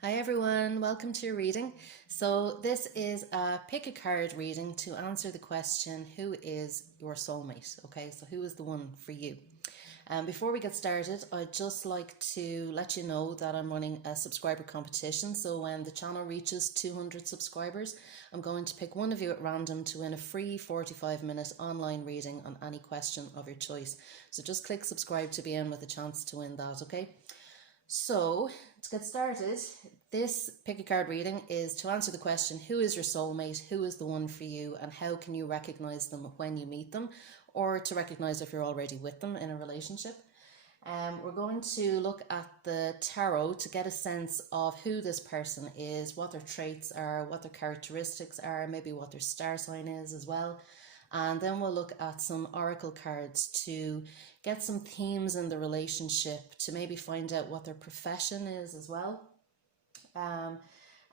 Hi everyone, welcome to your reading. So this is a pick a card reading to answer the question, who is your soulmate? Okay, so who is the one for you? Before we get started, I'd just like to let you know that I'm running a subscriber competition. So when the channel reaches 200 subscribers, I'm going to pick one of you at random to win a free 45-minute online reading on any question of your choice. So just click subscribe to be in with a chance to win that, okay? So, to get started, this pick a card reading is to answer the question, who is your soulmate, who is the one for you, and how can you recognize them when you meet them, or to recognize if you're already with them in a relationship. We're going to look at the tarot to get a sense of who this person is, what their traits are, what their characteristics are, maybe what their star sign is as well. And then we'll look at some oracle cards to get some themes in the relationship, to maybe find out what their profession is as well,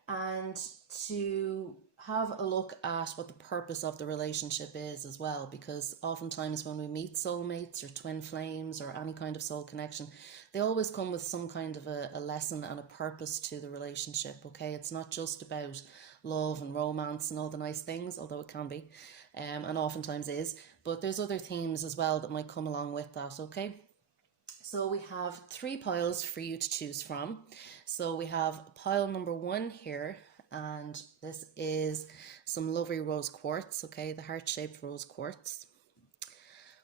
and to have a look at what the purpose of the relationship is as well, because oftentimes when we meet soulmates or twin flames or any kind of soul connection, they always come with some kind of a lesson and a purpose to the relationship. Okay, it's not just about love and romance and all the nice things, although it can be, and oftentimes is, but there's other themes as well that might come along with that. Okay, so we have 3 piles for you to choose from. So we have pile number 1 here, and this is some lovely rose quartz, okay, the heart-shaped rose quartz.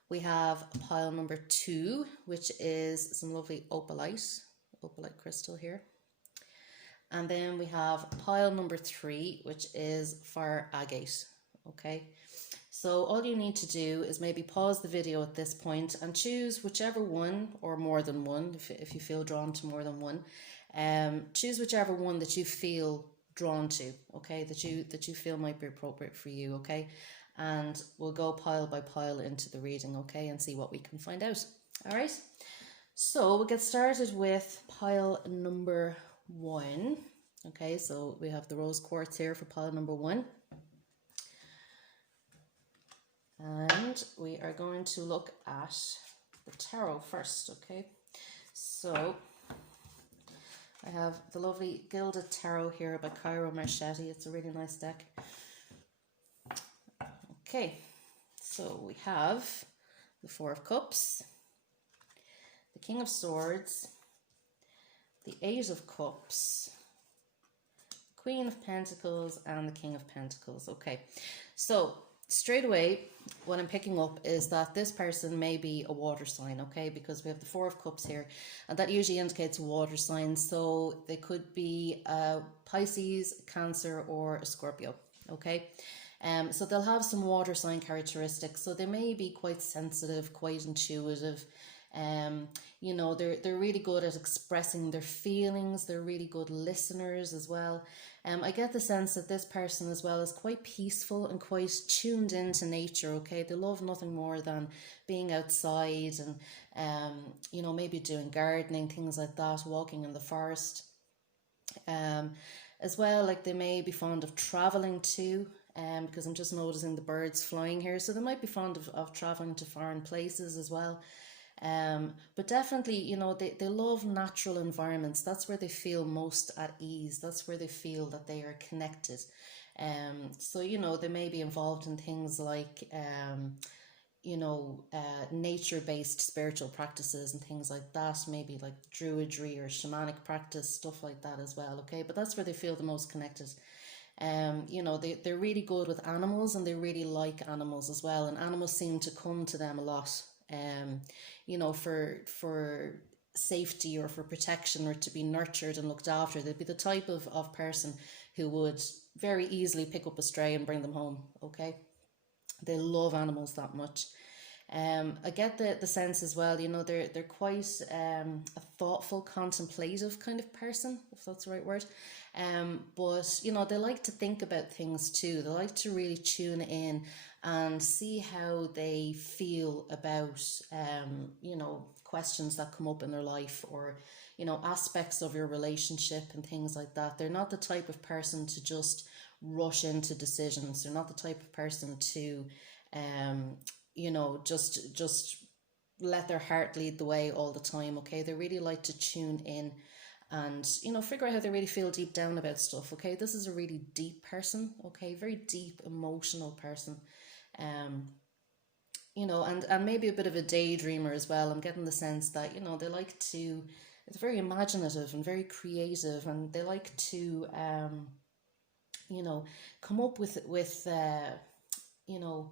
We have pile number 2, which is some lovely opalite crystal here. And then we have pile number 3, which is fire agate, okay. So all you need to do is maybe pause the video at this point and choose whichever one, or more than one, if you feel drawn to more than one. Choose whichever one that you feel drawn to, okay, that you feel might be appropriate for you, okay. And we'll go pile by pile into the reading, okay, and see what we can find out. All right. So we'll get started with pile number 1. Okay, so we have the rose quartz here for pile number 1. And we are going to look at the tarot first, okay? So I have the lovely Gilded Tarot here by Cairo Marchetti. It's a really nice deck. Okay, so we have the 4 of Cups, the King of Swords, the 8 of Cups, the Queen of Pentacles, and the King of Pentacles. Okay, so straight away, what I'm picking up is that this person may be a water sign, okay, because we have the 4 of Cups here, and that usually indicates a water sign. So they could be a Pisces, Cancer, or a Scorpio, okay. So they'll have some water sign characteristics. So they may be quite sensitive, quite intuitive. You know, they're really good at expressing their feelings. They're really good listeners as well. I get the sense that this person as well is quite peaceful and quite tuned into nature, okay? They love nothing more than being outside and, you know, maybe doing gardening, things like that, walking in the forest. As well, like they may be fond of traveling too, because I'm just noticing the birds flying here. So they might be fond of traveling to foreign places as well. But definitely, you know, they love natural environments. That's where they feel most at ease. That's where they feel that they are connected. So, you know, they may be involved in things like, you know, nature-based spiritual practices and things like that, maybe like druidry or shamanic practice, stuff like that as well, okay? But that's where they feel the most connected. You know, they're really good with animals, and they really like animals as well, and animals seem to come to them a lot, you know, for safety or for protection or to be nurtured and looked after. They'd be the type of person who would very easily pick up a stray and bring them home, okay? They love animals that much. I get the sense as well, you know, they're quite a thoughtful, contemplative kind of person, if that's the right word. But, you know, they like to think about things too. They like to really tune in and see how they feel about, you know, questions that come up in their life, or, you know, aspects of your relationship and things like that. They're not the type of person to just rush into decisions. They're not the type of person to, you know, just let their heart lead the way all the time, okay? They really like to tune in and figure out how they really feel deep down about stuff. Okay, this is a really deep person. Okay, very deep emotional person. um and maybe a bit of a daydreamer as well. I'm getting the sense that they like to, it's very imaginative and very creative, and they like to you know come up with you know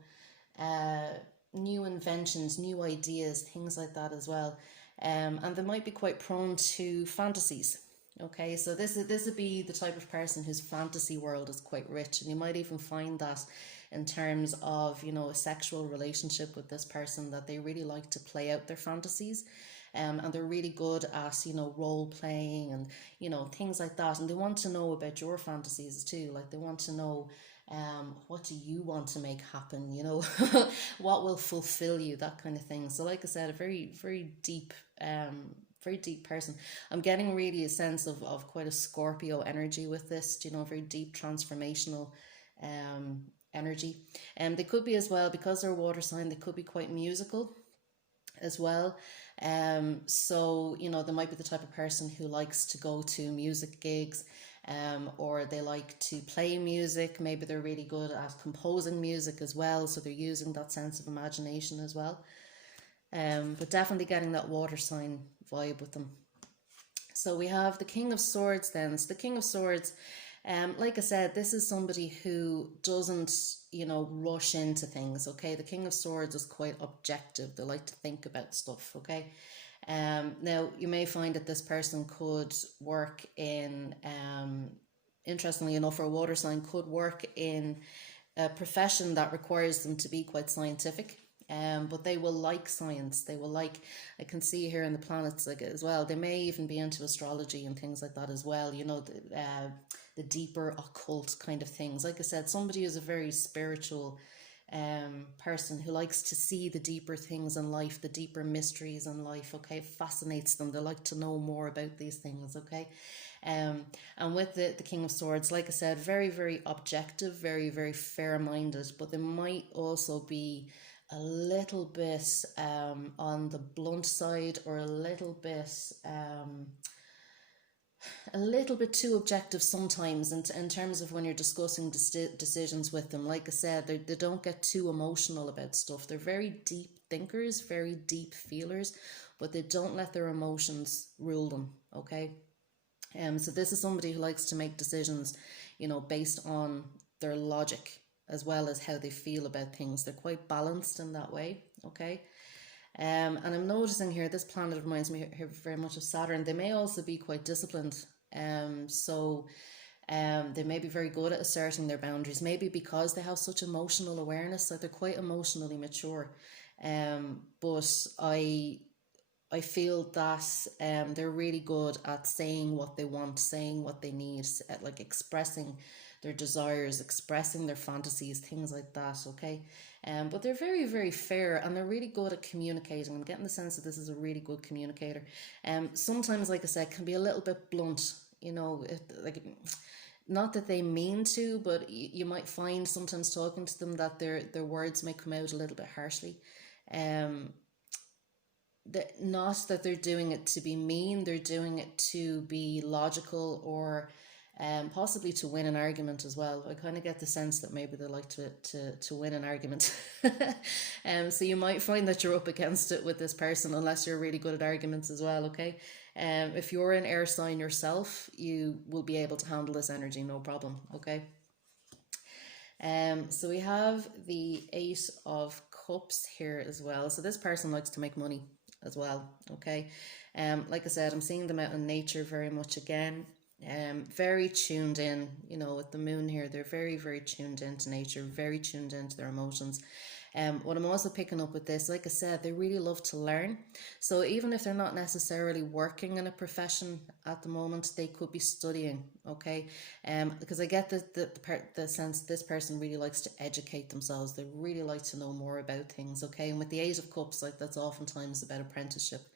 uh new inventions, new ideas, things like that as well. And they might be quite prone to fantasies. Okay, so this would be the type of person whose fantasy world is quite rich, and you might even find that in terms of a sexual relationship with this person, that they really like to play out their fantasies. And they're really good at role playing and things like that, and they want to know about your fantasies too. Like, they want to know, what do you want to make happen, what will fulfill you, that kind of thing. So like I said, a very, very deep person. I'm getting really a sense of quite a Scorpio energy with this, very deep transformational energy. And they could be as well, because they're a water sign, they could be quite musical as well. So they might be the type of person who likes to go to music gigs, or they like to play music. Maybe they're really good at composing music as well, so they're using that sense of imagination as well. But definitely getting that water sign vibe with them. So we have the King of Swords then. So the King of Swords, like I said, this is somebody who doesn't, rush into things. Okay, the King of Swords is quite objective. They like to think about stuff. Okay, now you may find that this person could work in, interestingly enough, for a water sign, could work in a profession that requires them to be quite scientific. But they will like science. They will like, I can see here in the planets like as well. They may even be into astrology and things like that as well. The deeper occult kind of things. Like I said, somebody who's a very spiritual person who likes to see the deeper things in life, the deeper mysteries in life. Okay, it fascinates them. They like to know more about these things. Okay. And with the King of Swords, like I said, very, very objective, very, very fair-minded, but they might also be a little bit on the blunt side, or a little bit too objective sometimes in terms of when you're discussing decisions with them. Like I said, they don't get too emotional about stuff. They're very deep thinkers, very deep feelers, but they don't let their emotions rule them. Okay. So this is somebody who likes to make decisions, based on their logic as well as how they feel about things. They're quite balanced in that way. Okay. And I'm noticing here, this planet reminds me here very much of Saturn. They may also be quite disciplined. So they may be very good at asserting their boundaries, maybe because they have such emotional awareness, like they're quite emotionally mature. But I feel that they're really good at saying what they want, saying what they need, like expressing their desires, expressing their fantasies, things like that. Okay. But they're very, very fair, and they're really good at communicating. I'm getting the sense that this is a really good communicator. Sometimes, like I said, can be a little bit blunt, like, not that they mean to, but you might find sometimes talking to them that their words may come out a little bit harshly. Not that they're doing it to be mean, they're doing it to be logical, or possibly to win an argument as well. I kind of get the sense that maybe they like to win an argument. So you might find that you're up against it with this person, unless you're really good at arguments as well. Okay. If you're an air sign yourself, you will be able to handle this energy, no problem. Okay. So we have the Eight of Cups here as well. So this person likes to make money as well. Okay. Like I said, I'm seeing them out in nature very much again. Very tuned in, with the moon here. They're very, very tuned into nature, very tuned into their emotions. What I'm also picking up with this, like I said, they really love to learn. So even if they're not necessarily working in a profession at the moment, they could be studying. Okay. Because I get the sense this person really likes to educate themselves. They really like to know more about things. Okay. And with the Eight of Cups, like, that's oftentimes about apprenticeship.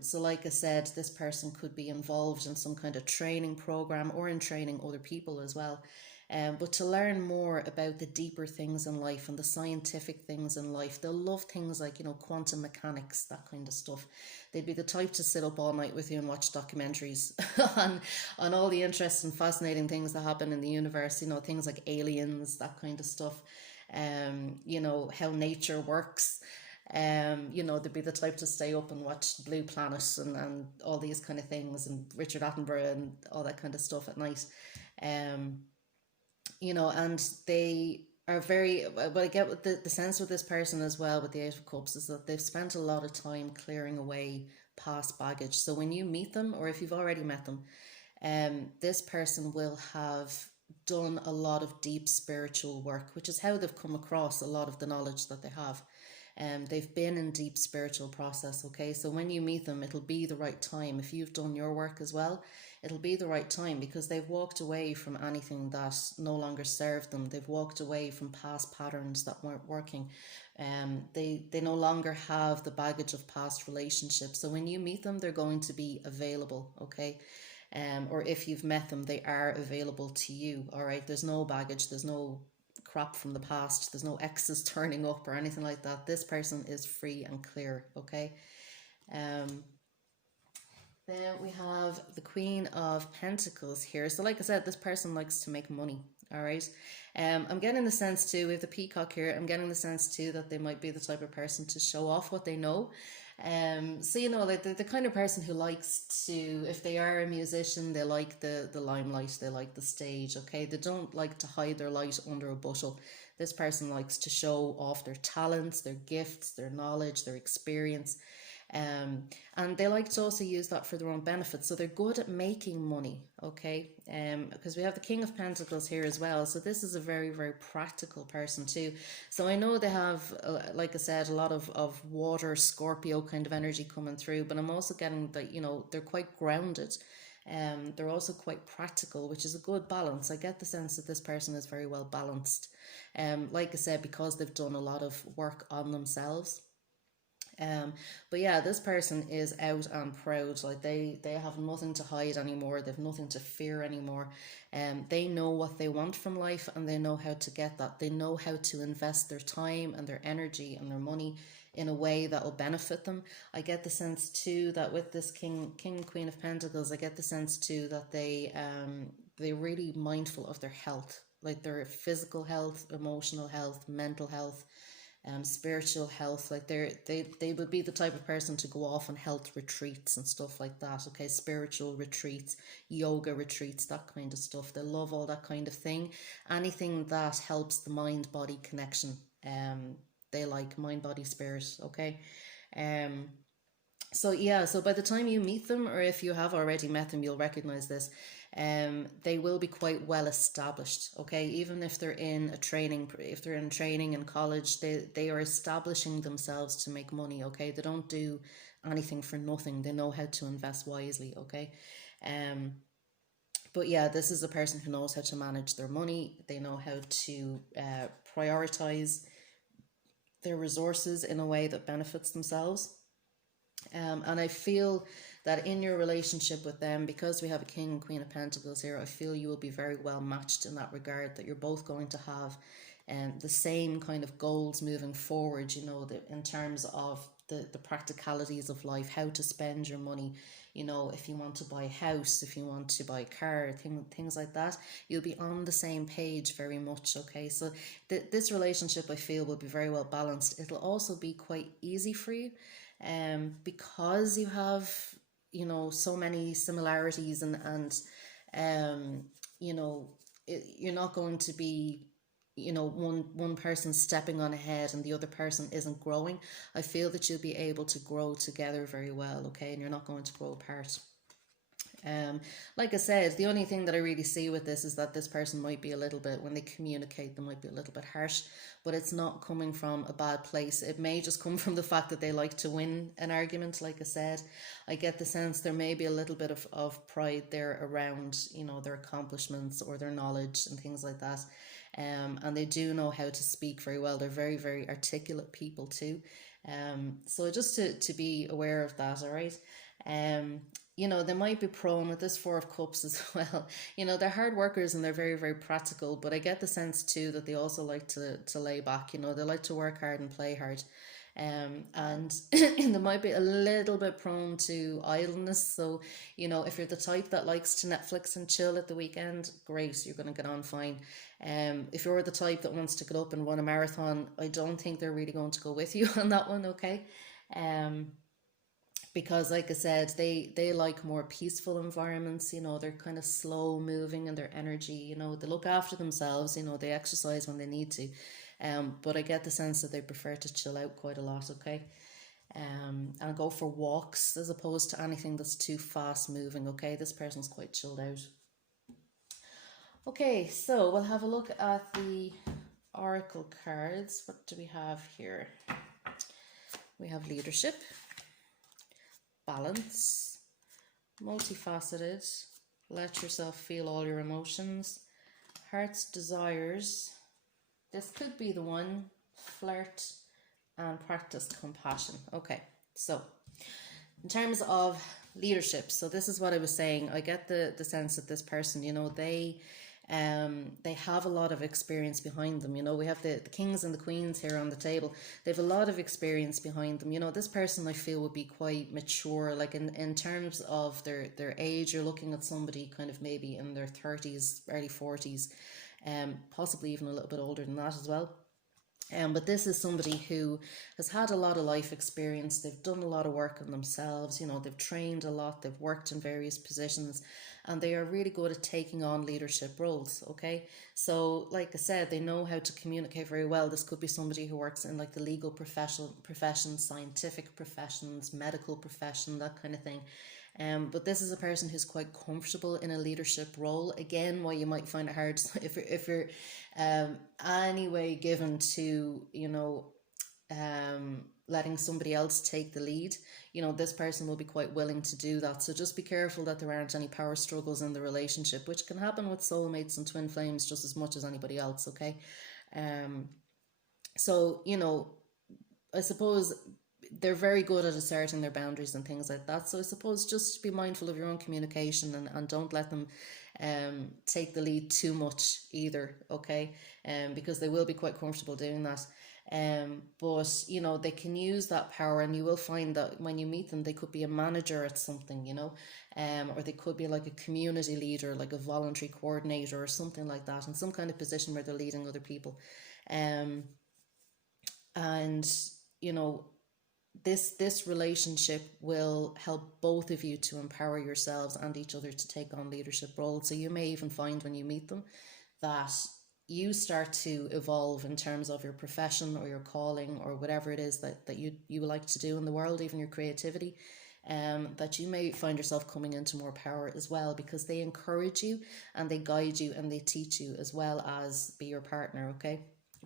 So like I said, this person could be involved in some kind of training program, or in training other people as well. But to learn more about the deeper things in life and the scientific things in life, they'll love things like, quantum mechanics, that kind of stuff. They'd be the type to sit up all night with you and watch documentaries on all the interesting, fascinating things that happen in the universe, things like aliens, that kind of stuff, how nature works. They'd be the type to stay up and watch Blue Planet and all these kind of things, and Richard Attenborough and all that kind of stuff at night. Um, and they are very, but I get the sense with this person as well, with the Eight of Cups, is that they've spent a lot of time clearing away past baggage. So when you meet them, or if you've already met them, this person will have done a lot of deep spiritual work, which is how they've come across a lot of the knowledge that they have. They've been in deep spiritual process. Okay, so when you meet them, it'll be the right time. If you've done your work as well, it'll be the right time, because they've walked away from anything that no longer served them. They've walked away from past patterns that weren't working. They no longer have the baggage of past relationships. So when you meet them, they're going to be available. Okay. Or if you've met them, they are available to you. All right. There's no baggage. There's no crap from the past. There's no exes turning up or anything like that. This person is free and clear. Okay. Then we have the Queen of Pentacles here. So like I said, this person likes to make money. All right. I'm getting the sense too, with the Peacock here, I'm getting the sense too that they might be the type of person to show off what they know. So, like the kind of person who likes to, if they are a musician, they like the limelight, they like the stage. Okay. They don't like to hide their light under a bushel. This person likes to show off their talents, their gifts, their knowledge, their experience. And they like to also use that for their own benefit. So they're good at making money, okay? Because we have the King of Pentacles here as well. So this is a very, very practical person too. So I know they have, like I said, a lot of water, Scorpio kind of energy coming through, but I'm also getting that, they're quite grounded. They're also quite practical, which is a good balance. I get the sense that this person is very well balanced. Like I said, because they've done a lot of work on themselves. But yeah, this person is out and proud. Like they have nothing to hide anymore. They've nothing to fear anymore. They know what they want from life, and they know how to get that. They know how to invest their time and their energy and their money in a way that will benefit them. I get the sense too that with this King Queen of Pentacles, I get the sense too that they're really mindful of their health, like their physical health, emotional health, mental health, spiritual health. Like they would be the type of person to go off on health retreats and stuff like that. Okay, spiritual retreats, yoga retreats, that kind of stuff. They love all that kind of thing. Anything that helps the mind body connection. They like mind body spirit. Okay. So yeah, so by the time you meet them, or if you have already met them, you'll recognize this. They will be quite well established. Okay, even if they're in training in college, they are establishing themselves to make money. Okay, they don't do anything for nothing. They know how to invest wisely. Okay, but yeah, this is a person who knows how to manage their money. They know how to prioritize their resources in a way that benefits themselves. And I feel that in your relationship with them, because we have a King and Queen of Pentacles here, I feel you will be very well matched in that regard, that you're both going to have the same kind of goals moving forward, in terms of the practicalities of life, how to spend your money. If you want to buy a house, if you want to buy a car, things like that, you'll be on the same page very much. Okay, so this relationship, I feel, will be very well balanced. It'll also be quite easy for you, because you have so many similarities, and you're not going to be one person stepping on ahead and the other person isn't growing. I feel that you'll be able to grow together very well. Okay, and you're not going to grow apart. Like I said, the only thing that I really see with this is that this person might be a little bit, when they communicate, they might be a little bit harsh, but it's not coming from a bad place. It may just come from the fact that they like to win an argument. Like I said, I get the sense there may be a little bit of pride there around, their accomplishments or their knowledge and things like that. And they do know how to speak very well. They're very, very articulate people too. So just to be aware of that, all right? you know, they might be prone with this Four of Cups as well. You know, they're hard workers and they're very, very practical, but I get the sense too that they also like to lay back. You know, they like to work hard and play hard. And they might be a little bit prone to idleness. So, you know, if you're the type that likes to Netflix and chill at the weekend, great, you're going to get on fine. If you're the type that wants to get up and run a marathon, I don't think they're really going to go with you on that one, okay? Um, because like I said, they like more peaceful environments. You know, they're kind of slow moving in their energy. You know, they look after themselves. You know, they exercise when they need to, but I get the sense that they prefer to chill out quite a lot. Okay, and go for walks as opposed to anything that's too fast moving. Okay, this person's quite chilled out. Okay, so we'll have a look at the oracle cards. What do we have here? We have leadership, balance, multifaceted, let yourself feel all your emotions, heart's desires, this could be the one, flirt, and practice compassion. Okay, so in terms of leadership, so this is what I was saying. I get the sense that this person, you know, they have a lot of experience behind them. You know, we have the kings and the queens here on the table. They have a lot of experience behind them. You know, this person I feel would be quite mature, like in terms of their age. You're looking at somebody kind of maybe in their 30s, early 40s, possibly even a little bit older than that as well. But this is somebody who has had a lot of life experience. They've done a lot of work on themselves. You know, they've trained a lot. They've worked in various positions, and they are really good at taking on leadership roles. Okay, so like I said, they know how to communicate very well. This could be somebody who works in like the legal profession, scientific professions, medical profession, that kind of thing. But this is a person who's quite comfortable in a leadership role. Again, why you might find it hard if you're anyway given to, you know, letting somebody else take the lead. You know, this person will be quite willing to do that. So just be careful that there aren't any power struggles in the relationship, which can happen with soulmates and twin flames just as much as anybody else. Okay, so you know, I suppose they're very good at asserting their boundaries and things like that. So I suppose just be mindful of your own communication, and don't let them take the lead too much either, okay? Because they will be quite comfortable doing that. But you know, they can use that power, and you will find that when you meet them, they could be a manager at something, you know, or they could be like a community leader, like a voluntary coordinator or something like that, in some kind of position where they're leading other people. And you know, this relationship will help both of you to empower yourselves and each other to take on leadership roles. So you may even find when you meet them that you start to evolve in terms of your profession or your calling or whatever it is that you like to do in the world, even your creativity. That you may find yourself coming into more power as well, because they encourage you and they guide you and they teach you as well as be your partner, okay?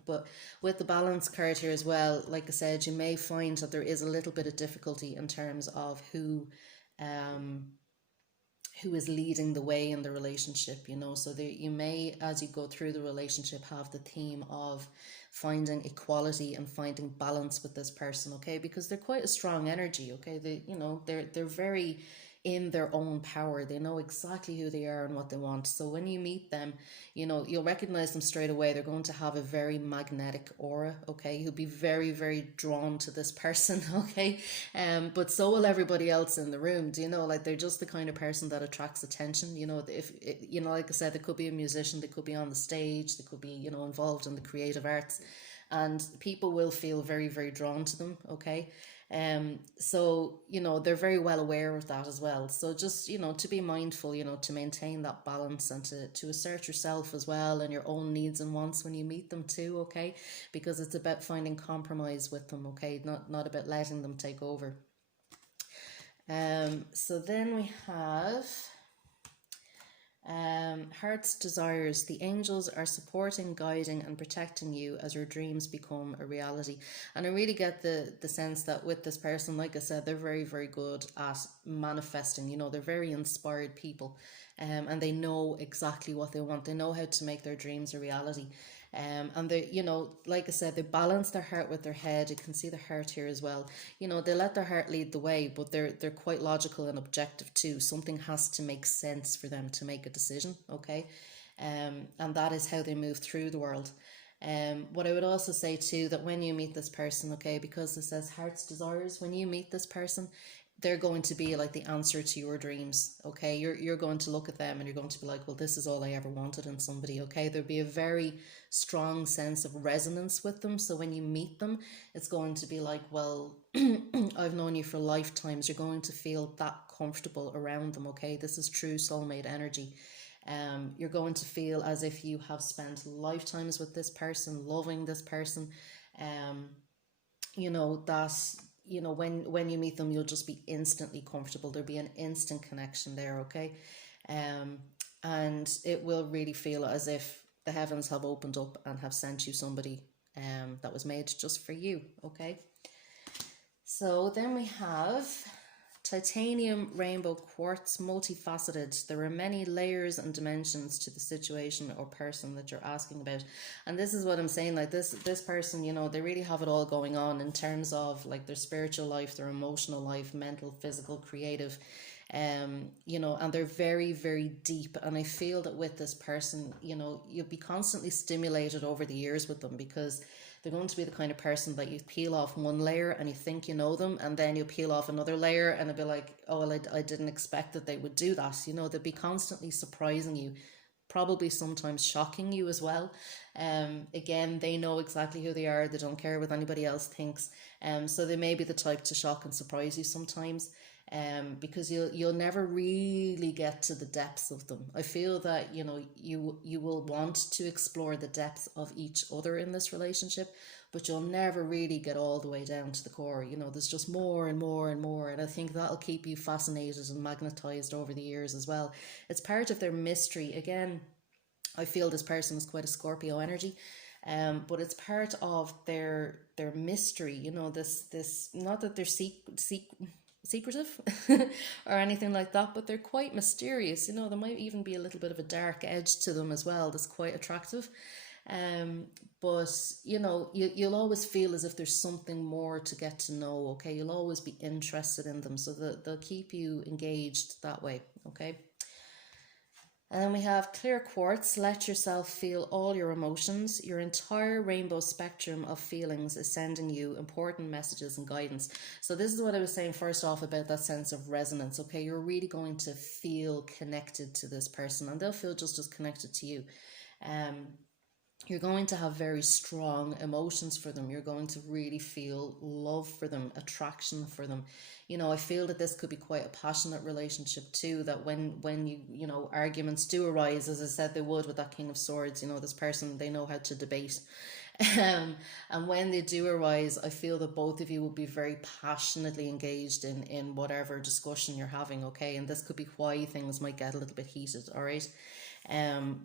But with the balance card here as well, like I said, you may find that there is a little bit of difficulty in terms of who is leading the way in the relationship, you know. So there, you may, as you go through the relationship, have the theme of finding equality and finding balance with this person, okay? Because they're quite a strong energy, okay? They, you know, they're very in their own power. They know exactly who they are and what they want. So when you meet them, you know, you'll recognize them straight away. They're going to have a very magnetic aura, okay? You'll be very, very drawn to this person, okay? But so will everybody else in the room. Do you know, like, they're just the kind of person that attracts attention. You know, if you know, like I said, they could be a musician, they could be on the stage, they could be, you know, involved in the creative arts, and people will feel very, very drawn to them, okay? So, you know, they're very well aware of that as well. So just, you know, to be mindful, you know, to maintain that balance and to assert yourself as well and your own needs and wants when you meet them too, okay? Because it's about finding compromise with them, okay? Not about letting them take over. So then we have heart's desires. The angels are supporting, guiding and protecting you as your dreams become a reality. And I really get the sense that with this person, like I said, they're very, very good at manifesting. You know, they're very inspired people, and they know exactly what they want. They know how to make their dreams a reality. And they, you know, like I said, they balance their heart with their head. You can see the heart here as well. You know, they let their heart lead the way, but they're quite logical and objective too. Something has to make sense for them to make a decision, okay? And that is how they move through the world. What I would also say too, that when you meet this person, okay, because it says heart's desires, when you meet this person, they're going to be like the answer to your dreams, okay? You're going to look at them and you're going to be like, well, this is all I ever wanted in somebody, okay? There'll be a very strong sense of resonance with them. So when you meet them, it's going to be like, well, I've known you for lifetimes. You're going to feel that comfortable around them, okay? This is true soulmate energy. You're going to feel as if you have spent lifetimes with this person, loving this person. Um, you know, that, you know, when you meet them, you'll just be instantly comfortable. There'll be an instant connection there, okay? Um, and it will really feel as if the heavens have opened up and have sent you somebody that was made just for you, okay? So then we have titanium rainbow quartz, multifaceted. There are many layers and dimensions to the situation or person that you're asking about. And this is what I'm saying, like this person, you know, they really have it all going on in terms of like their spiritual life, their emotional life, mental, physical, creative. You know, and they're very, very deep. And I feel that with this person, you know, you'll be constantly stimulated over the years with them, because they're going to be the kind of person that you peel off one layer and you think you know them, and then you peel off another layer and it'll be like, oh, well, I didn't expect that they would do that. You know, they'll be constantly surprising you, probably sometimes shocking you as well. Again, they know exactly who they are. They don't care what anybody else thinks. So they may be the type to shock and surprise you sometimes. Because you'll never really get to the depths of them. I feel that, you know, you will want to explore the depths of each other in this relationship, but you'll never really get all the way down to the core. You know, there's just more and more and more, and I think that'll keep you fascinated and magnetized over the years as well. It's part of their mystery. Again, I feel this person is quite a Scorpio energy. But it's part of their mystery, you know, this not that they're secretive or anything like that, but they're quite mysterious. You know, there might even be a little bit of a dark edge to them as well that's quite attractive. But you know, you'll always feel as if there's something more to get to know, okay? You'll always be interested in them, so they'll keep you engaged that way, okay? And then we have clear quartz. Let yourself feel all your emotions. Your entire rainbow spectrum of feelings is sending you important messages and guidance. So this is what I was saying first off about that sense of resonance. Okay, you're really going to feel connected to this person, and they'll feel just as connected to you. You're going to have very strong emotions for them. You're going to really feel love for them, attraction for them. You know, I feel that this could be quite a passionate relationship too, that when you know, arguments do arise, as I said they would with that King of Swords, you know, this person, they know how to debate. And when they do arise, I feel that both of you will be very passionately engaged in whatever discussion you're having, okay? And this could be why things might get a little bit heated, all right?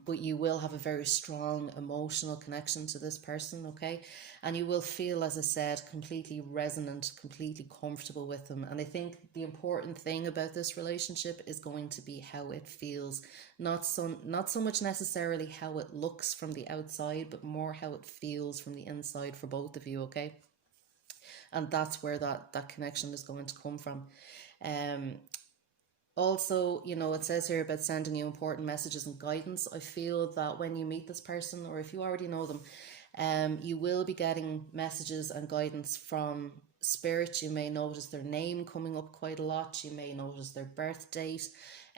But you will have a very strong emotional connection to this person, okay? And you will feel, as I said, completely resonant, completely comfortable with them. And I think the important thing about this relationship is going to be how it feels. Not so much necessarily how it looks from the outside, but more how it feels from the inside for both of you, okay? And that's where that connection is going to come from. Also, you know, it says here about sending you important messages and guidance. I feel that when you meet this person, or if you already know them, you will be getting messages and guidance from spirit. You may notice their name coming up quite a lot. You may notice their birth date.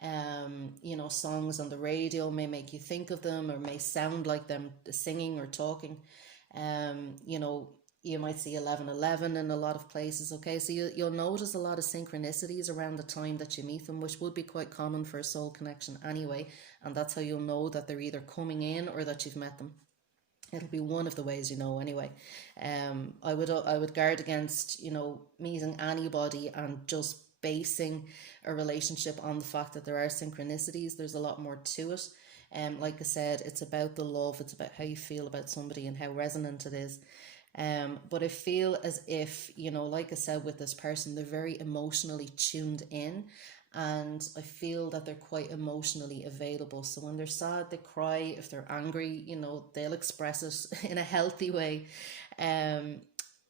You know, songs on the radio may make you think of them, or may sound like them singing or talking. You know, you might see 1111 in a lot of places, okay? So you'll notice a lot of synchronicities around the time that you meet them, which would be quite common for a soul connection anyway. And that's how you'll know that they're either coming in or that you've met them. It'll be one of the ways you know anyway. I would guard against, you know, meeting anybody and just basing a relationship on the fact that there are synchronicities. There's a lot more to it. Like I said, it's about the love, it's about how you feel about somebody and how resonant it is. But I feel as if, you know, like I said, with this person, they're very emotionally tuned in, and I feel that they're quite emotionally available. So when they're sad, they cry. If they're angry, they'll express it in a healthy way. Um,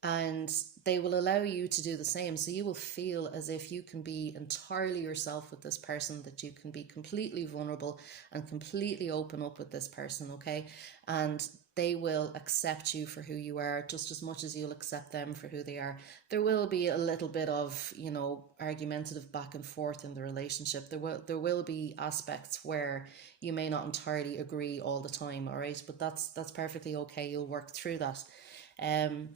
and they will allow you to do the same. So you will feel as if you can be entirely yourself with this person, that you can be completely vulnerable and completely open up with this person, okay? And they will accept you for who you are just as much as you'll accept them for who they are. There will be a little bit of, argumentative back and forth in the relationship. There will be aspects where you may not entirely agree all the time, all right? But that's perfectly okay. You'll work through that. Um,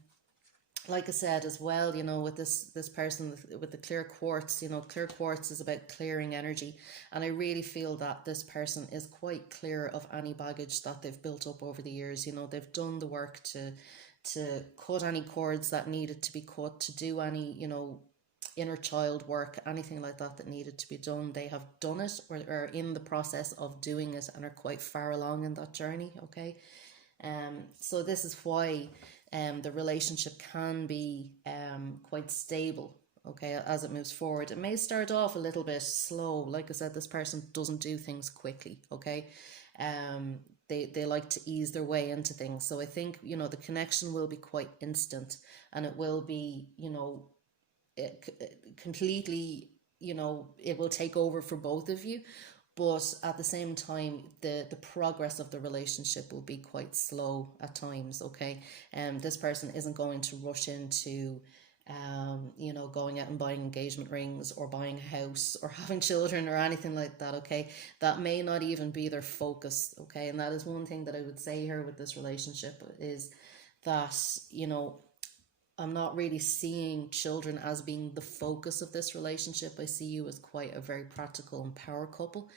like I said as well, with this person with the clear quartz, clear quartz is about clearing energy, and I really feel that this person is quite clear of any baggage that they've built up over the years. They've done the work to cut any cords that needed to be cut, to do any inner child work, anything like that that needed to be done. They have done it, or are in the process of doing it, and are quite far along in that journey. Okay. So this is why the relationship can be quite stable, okay, as it moves forward. It may start off a little bit slow. Like I said, this person doesn't do things quickly, okay? They like to ease their way into things. So I think, the connection will be quite instant, and it will be, completely, it will take over for both of you. But at the same time, the progress of the relationship will be quite slow at times, okay? This person isn't going to rush into going out and buying engagement rings, or buying a house, or having children, or anything like that, okay? That may not even be their focus, okay? And that is one thing that I would say here with this relationship, is that, I'm not really seeing children as being the focus of this relationship. I see you as quite a very practical and power couple.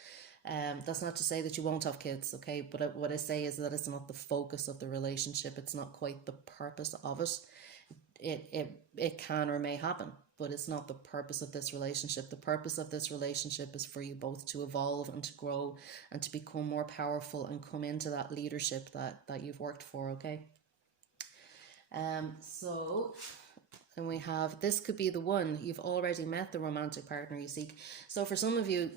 That's not to say that you won't have kids, okay? But what I say is that it's not the focus of the relationship. It's not quite the purpose of it. It can or may happen, but it's not the purpose of this relationship. The purpose of this relationship is for you both to evolve and to grow and to become more powerful and come into that leadership that you've worked for, okay? So, and we have, this could be the one. You've already met the romantic partner you seek. So for some of you,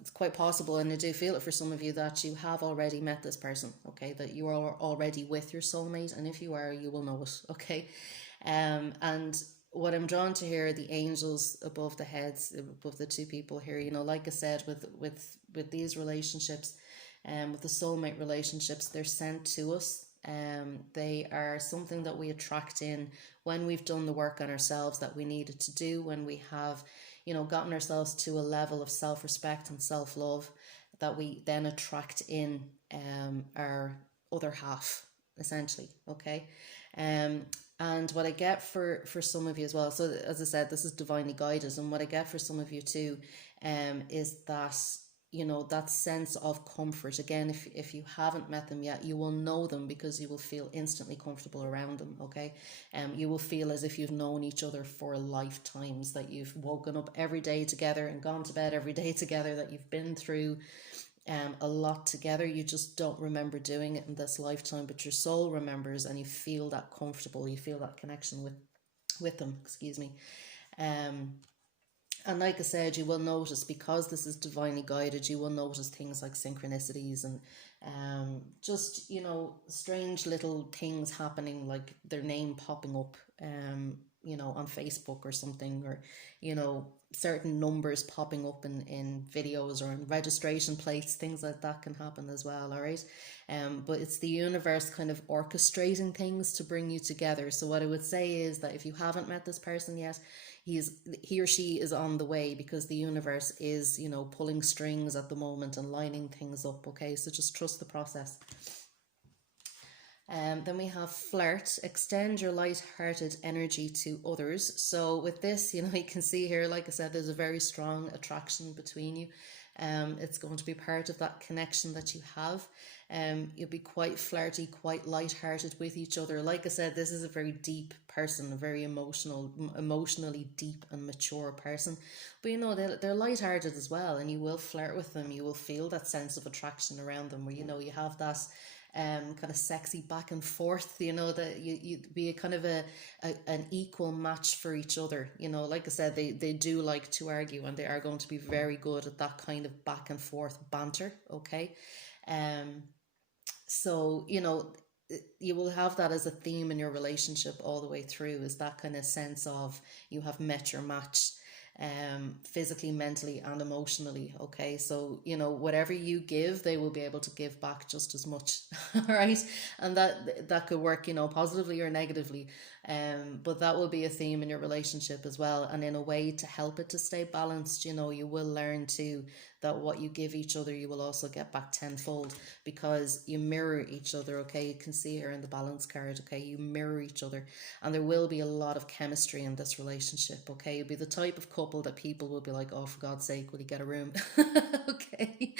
it's quite possible, and I do feel it for some of you, that you have already met this person, okay? That you are already with your soulmate, and if you are, you will know it, okay? And what I'm drawn to here are the angels above the heads, above the two people here. Like I said, with these relationships, with the soulmate relationships, they're sent to us. They are something that we attract in when we've done the work on ourselves that we needed to do, when we have, gotten ourselves to a level of self-respect and self-love, that we then attract in our other half, essentially, okay? And what I get for some of you as well, so as I said, this is divinely guided, and what I get for some of you too is that, that sense of comfort. Again, if you haven't met them yet, you will know them, because you will feel instantly comfortable around them, okay? You will feel as if you've known each other for lifetimes, that you've woken up every day together and gone to bed every day together, that you've been through a lot together. You just don't remember doing it in this lifetime, but your soul remembers, and you feel that comfortable, you feel that connection with them, excuse me. And like I said, you will notice, because this is divinely guided, you will notice things like synchronicities and just, strange little things happening, like their name popping up, on Facebook or something, or, certain numbers popping up in videos or in registration plates, things like that can happen as well, all right? But it's the universe kind of orchestrating things to bring you together. So what I would say is that if you haven't met this person yet, he or she is on the way, because the universe is, pulling strings at the moment and lining things up, okay? So just trust the process. Then we have flirt, extend your light-hearted energy to others. So with this, you can see here, like I said, there's a very strong attraction between you. It's going to be part of that connection that you have. You'll be quite flirty, quite light-hearted with each other. Like I said, this is a very deep person, a very emotionally deep and mature person. But they're light-hearted as well, and you will flirt with them. You will feel that sense of attraction around them, where you have that kind of sexy back and forth, that you be a kind of an equal match for each other. Like I said, they do like to argue, and they are going to be very good at that kind of back and forth banter. Okay. So, you will have that as a theme in your relationship all the way through, is that kind of sense of you have met your match, physically, mentally, and emotionally. Okay, so whatever you give, they will be able to give back just as much. All right, and that could work, positively or negatively. But that will be a theme in your relationship as well, and in a way to help it to stay balanced. You will learn too that what you give each other, you will also get back tenfold, because you mirror each other. Okay, you can see here in the balance card. Okay, you mirror each other, and there will be a lot of chemistry in this relationship. Okay, you'll be the type of couple that people will be like, oh, for God's sake, will you get a room? Okay.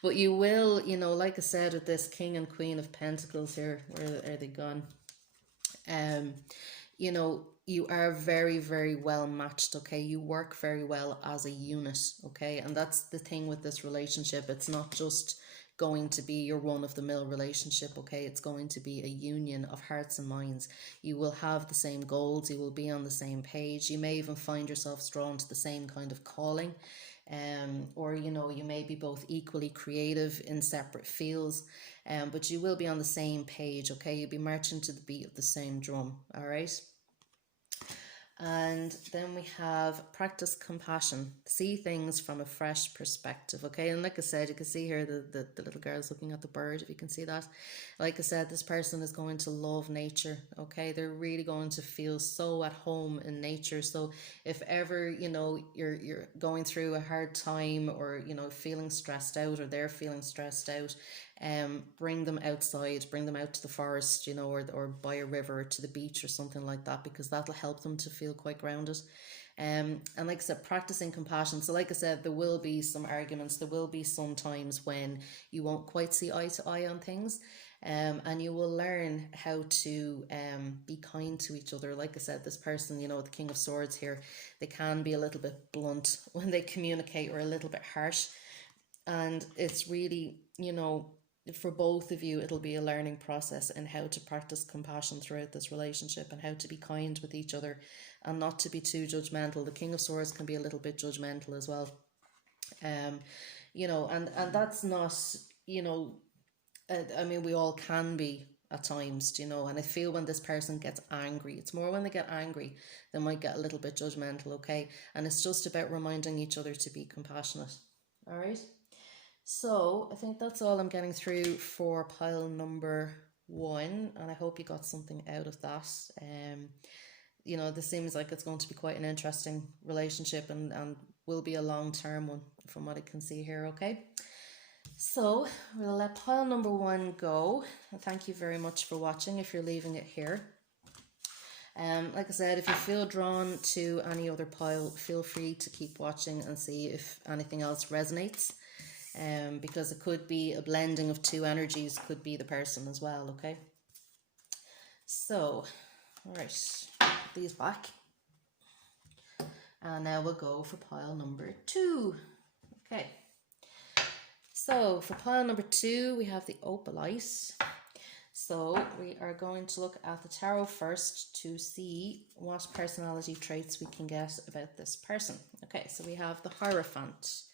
But you will, like I said, with this King and Queen of Pentacles here, where are they gone? You are very, very well matched. Okay, you work very well as a unit. Okay, and that's the thing with this relationship. It's not just going to be your run-of-the-mill relationship. Okay, it's going to be a union of hearts and minds. You will have the same goals, you will be on the same page, you may even find yourselves drawn to the same kind of calling, or you may be both equally creative in separate fields, but you will be on the same page. Okay, you'll be marching to the beat of the same drum. All right. And then we have practice compassion, see things from a fresh perspective. Okay, and like I said, you can see here the little girl's looking at the bird, if you can see that. Like I said, this person is going to love nature. Okay, they're really going to feel so at home in nature. So if ever you're going through a hard time, or feeling stressed out, or they're feeling stressed out, bring them outside, bring them out to the forest, or by a river, or to the beach or something like that, because that'll help them to feel quite grounded. And like I said, practicing compassion. So like I said, there will be some arguments, there will be some times when you won't quite see eye to eye on things, and you will learn how to be kind to each other. Like I said, this person, the King of Swords here, they can be a little bit blunt when they communicate, or a little bit harsh, and it's really, for both of you, it'll be a learning process in how to practice compassion throughout this relationship, and how to be kind with each other, and not to be too judgmental. The King of Swords can be a little bit judgmental as well. And that's not, I mean, we all can be at times, and I feel when this person gets angry, it's more when they get angry, they might get a little bit judgmental. Okay, and it's just about reminding each other to be compassionate. All right. So I think that's all I'm getting through for pile number 1, and I hope you got something out of that. This seems like it's going to be quite an interesting relationship, and will be a long-term one from what I can see here. Okay, so we'll let pile number 1 go. Thank you very much for watching if you're leaving it here. Like I said, if you feel drawn to any other pile, feel free to keep watching and see if anything else resonates. Because it could be a blending of 2 energies, could be the person as well. Okay, so all right, put these back, and now we'll go for pile number 2. Okay, so for pile number 2, we have the Opalite. So we are going to look at the tarot first to see what personality traits we can get about this person. Okay, so we have the Hierophant,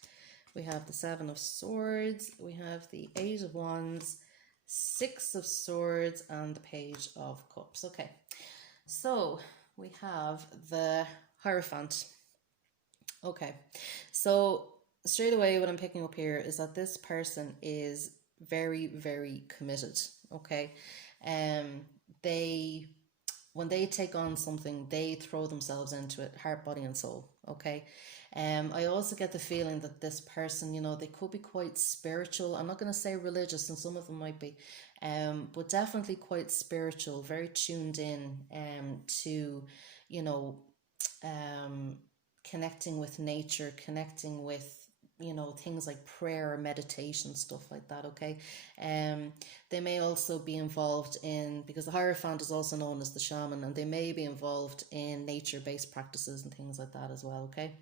we have the 7 of Swords, we have the 8 of Wands, 6 of Swords, and the Page of Cups. Okay, so we have the Hierophant. Okay, so straight away what I'm picking up here is that this person is very, very committed. Okay, when they take on something, they throw themselves into it, heart, body, and soul. Okay. I also get the feeling that this person, they could be quite spiritual. I'm not going to say religious, and some of them might be, but definitely quite spiritual, very tuned in to, connecting with nature, connecting with, things like prayer, meditation, stuff like that. Okay. They may also be involved in, because the Hierophant is also known as the shaman, and they may be involved in nature-based practices and things like that as well. Okay.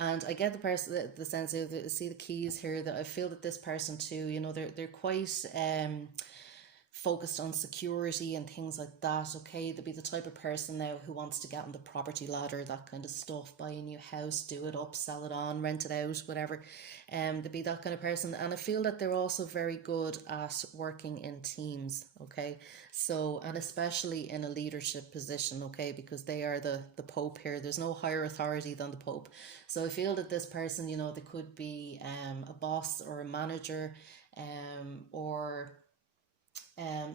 And I get the person, the sense of see the keys here, that I feel that this person too, they're quite focused on security and things like that. Okay, they'll be the type of person now who wants to get on the property ladder, that kind of stuff, buy a new house, do it up, sell it on, rent it out, whatever. To be that kind of person. And I feel that they're also very good at working in teams. Okay, so, and especially in a leadership position. Okay, because they are the Pope here. There's no higher authority than the Pope. So I feel that this person, they could be a boss or a manager, or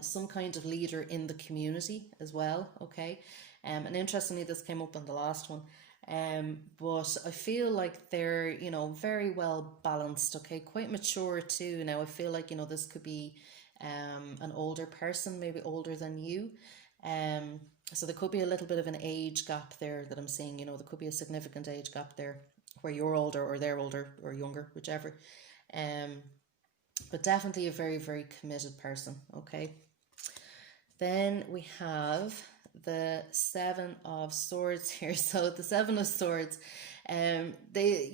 some kind of leader in the community as well. Okay, and interestingly, this came up on the last one. But I feel like they're, very well balanced. Okay, quite mature too. Now I feel like, this could be an older person, maybe older than you. Um, so there could be a little bit of an age gap there that I'm seeing. There could be a significant age gap there, where you're older or they're older or younger, whichever. Um, but definitely a very, very committed person. Okay. Then we have the Seven of Swords here. So the Seven of Swords, they,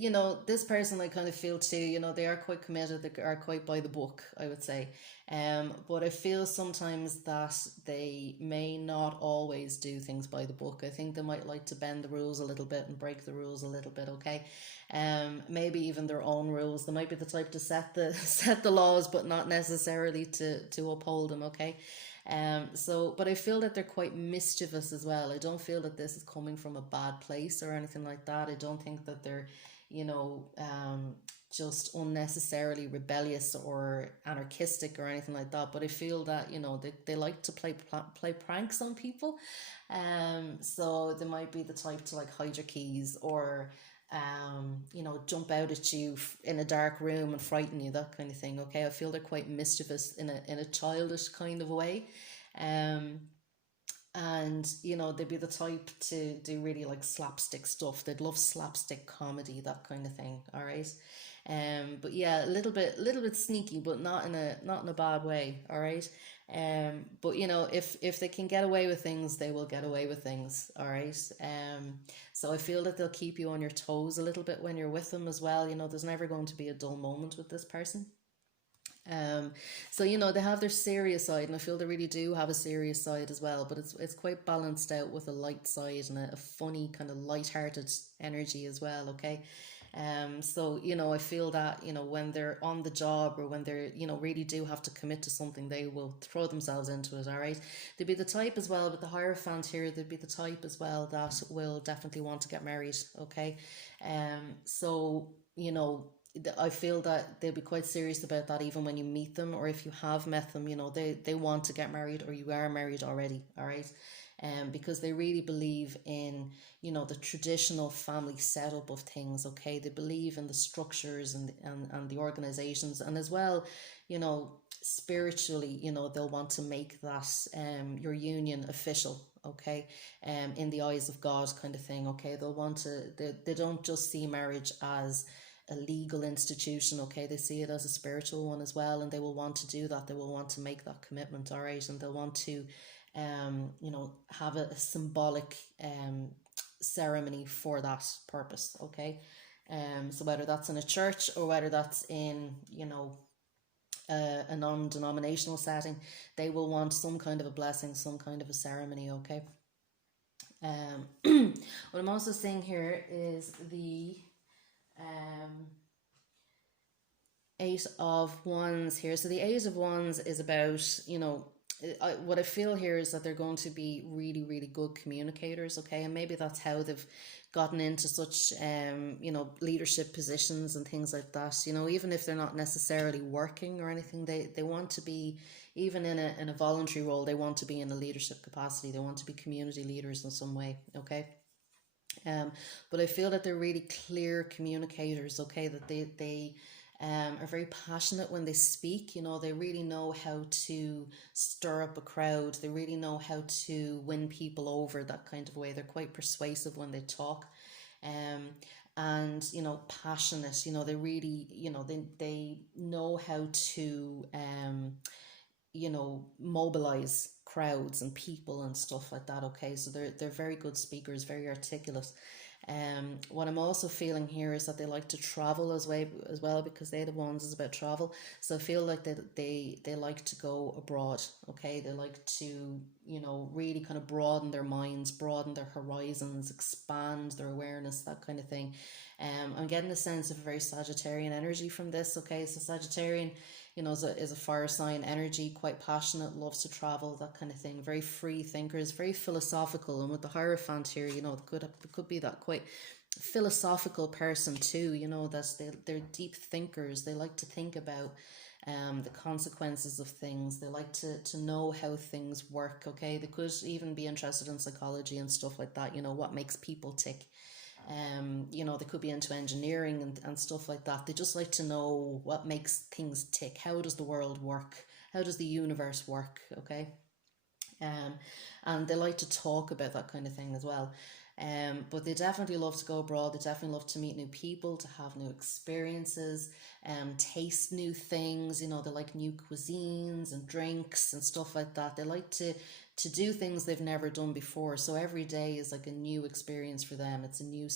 this person I kind of feel too, they are quite committed, they are quite by the book, I would say. But I feel sometimes that they may not always do things by the book. I think they might like to bend the rules a little bit and break the rules a little bit, okay? Maybe even their own rules. They might be the type to set the set the laws, but not necessarily to uphold them, okay? So, but I feel that they're quite mischievous as well. I don't feel that this is coming from a bad place or anything like that. I don't think that they're, just unnecessarily rebellious or anarchistic or anything like that. But I feel that, they like to play pranks on people. So they might be the type to like hide your keys, or jump out at you in a dark room and frighten you, that kind of thing. Okay, I feel they're quite mischievous in a childish kind of a way. Um, and they'd be the type to do really like slapstick stuff. They'd love slapstick comedy, that kind of thing. All right. But yeah, a little bit sneaky, but not in a bad way. All right. But if they can get away with things, they will get away with things. All right. So I feel that they'll keep you on your toes a little bit when you're with them as well. There's never going to be a dull moment with this person. Um, so they have their serious side, and I feel they really do have a serious side as well. But it's quite balanced out with a light side and a funny kind of light-hearted energy as well. Okay, so I feel that when they're on the job, or when they're really do have to commit to something, they will throw themselves into it. All right, they'd be the type as well with the Hierophant here. They'd be the type as well that will definitely want to get married. Okay, so I feel that they'll be quite serious about that even when you meet them, or if you have met them, they want to get married, or you are married already, all right? Because they really believe in, the traditional family setup of things, okay? They believe in the structures and the organizations, and as well, spiritually, they'll want to make that your union official, okay? In the eyes of God kind of thing, okay? They'll want to, they don't just see marriage as a legal institution, okay? They see it as a spiritual one as well, and they will want to do that. They will want to make that commitment, all right? And they'll want to have a symbolic ceremony for that purpose, okay? So whether that's in a church, or whether that's in a non-denominational setting, they will want some kind of a blessing, some kind of a ceremony, okay? What I'm also seeing here is the um, Eight of Wands here. So the Eight of Wands is about, what I feel here is that they're going to be really, really good communicators, okay? And maybe that's how they've gotten into such, leadership positions and things like that. Even if they're not necessarily working or anything, they want to be, even in a voluntary role, they want to be in a leadership capacity. They want to be community leaders in some way, okay? But I feel that they're really clear communicators, okay? That they are very passionate when they speak. They really know how to stir up a crowd. They really know how to win people over, that kind of way. They're quite persuasive when they talk. And passionate. They really, they know how to mobilize crowds and people and stuff like that, okay? So they're very good speakers, very articulate. What I'm also feeling here is that they like to travel as well, because they're the ones is about travel. So I feel like they like to go abroad. Okay, they like to, really kind of broaden their minds, broaden their horizons, expand their awareness, that kind of thing. I'm getting a sense of a very Sagittarian energy from this. Okay, so Sagittarian, is a fire sign energy, quite passionate, loves to travel, that kind of thing. Very free thinkers, very philosophical. And with the Hierophant here, it could be that quite philosophical person too. They're deep thinkers. They like to think about the consequences of things. They like to know how things work. Okay, they could even be interested in psychology and stuff like that. What makes people tick. They could be into engineering and stuff like that. They just like to know what makes things tick. How does the world work? How does the universe work? Okay. Um, and they like to talk about that kind of thing as well. But they definitely love to go abroad. They definitely love to meet new people, to have new experiences, taste new things. They like new cuisines and drinks and stuff like that. They like to do things they've never done before. So every day is like a new experience for them. It's a new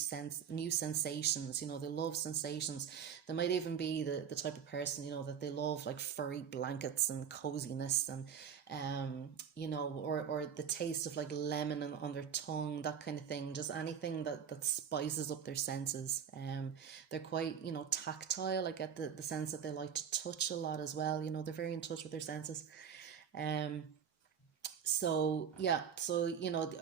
sensations. They love sensations. They might even be the type of person, that they love like furry blankets and coziness and or the taste of like lemon on their tongue, that kind of thing. Just anything that spices up their senses. They're quite, tactile. I get the sense that they like to touch a lot as well. They're very in touch with their senses. Um, so yeah, so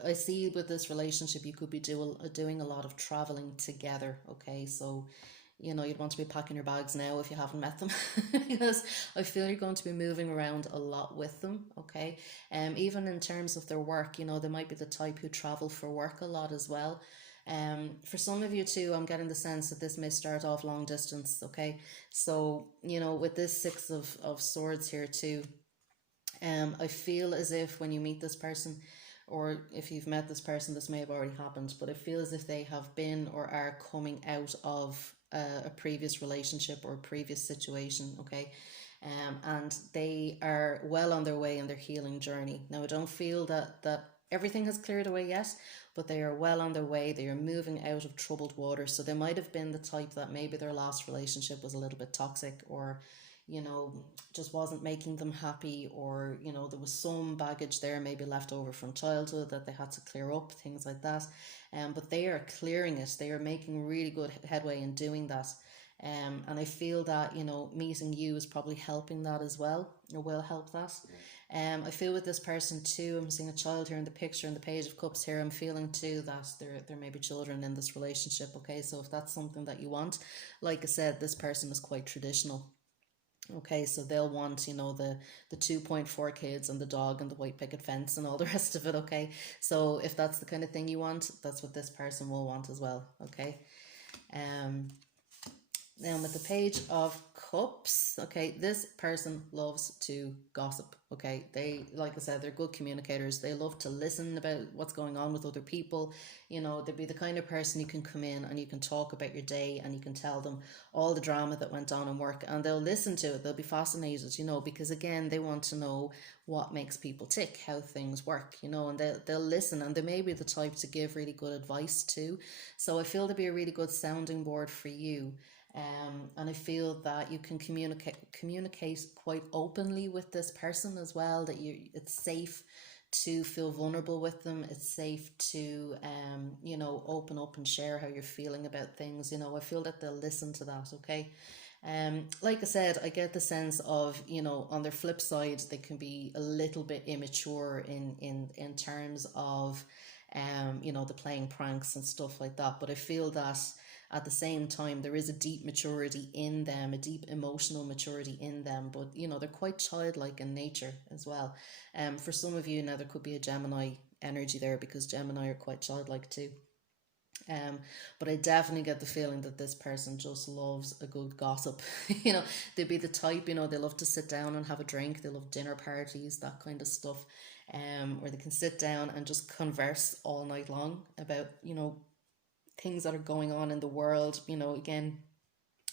I see with this relationship you could be doing a lot of traveling together. Okay, so you'd want to be packing your bags now if you haven't met them, because I feel you're going to be moving around a lot with them. Okay, even in terms of their work, they might be the type who travel for work a lot as well. For some of you too, I'm getting the sense that this may start off long distance. Okay, so with this Six of Swords here too. I feel as if when you meet this person, or if you've met this person, this may have already happened, but I feel as if they have been or are coming out of a previous relationship or a previous situation, okay? And they are well on their way in their healing journey. Now, I don't feel that everything has cleared away yet, but they are well on their way. They are moving out of troubled water. So they might have been the type that maybe their last relationship was a little bit toxic, or you know, just wasn't making them happy, or, there was some baggage there, maybe left over from childhood that they had to clear up, things like that. But they are clearing it, they are making really good headway in doing that. And I feel that, meeting you is probably helping that as well, or will help that. I feel with this person too, I'm seeing a child here in the picture, in the Page of Cups here. I'm feeling too that there may be children in this relationship. Okay, so if that's something that you want, like I said, this person is quite traditional. Okay, so they'll want, the 2.4 kids and the dog and the white picket fence and all the rest of it. Okay, so if that's the kind of thing you want, that's what this person will want as well. Okay. um Now with the Page of Cups, okay, this person loves to gossip. Okay, they, like I said, they're good communicators. They love to listen about what's going on with other people. They'd be the kind of person you can come in and you can talk about your day and you can tell them all the drama that went on in work, and they'll listen to it. They'll be fascinated, because again, they want to know what makes people tick, how things work, and they'll listen, and they may be the type to give really good advice too. So I feel to be a really good sounding board for you. And I feel that you can communicate quite openly with this person as well. That it's safe to feel vulnerable with them. It's safe to open up and share how you're feeling about things. I feel that they'll listen to that. Okay. Like I said, I get the sense of, on their flip side, they can be a little bit immature in terms of the playing pranks and stuff like that. But I feel that at the same time, there is a deep maturity in them, a deep emotional maturity in them. But, they're quite childlike in nature as well. For some of you now, there could be a Gemini energy there, because Gemini are quite childlike too. But I definitely get the feeling that this person just loves a good gossip. They'd be the type, they love to sit down and have a drink. They love dinner parties, that kind of stuff. Where they can sit down and just converse all night long about, things that are going on in the world. Again,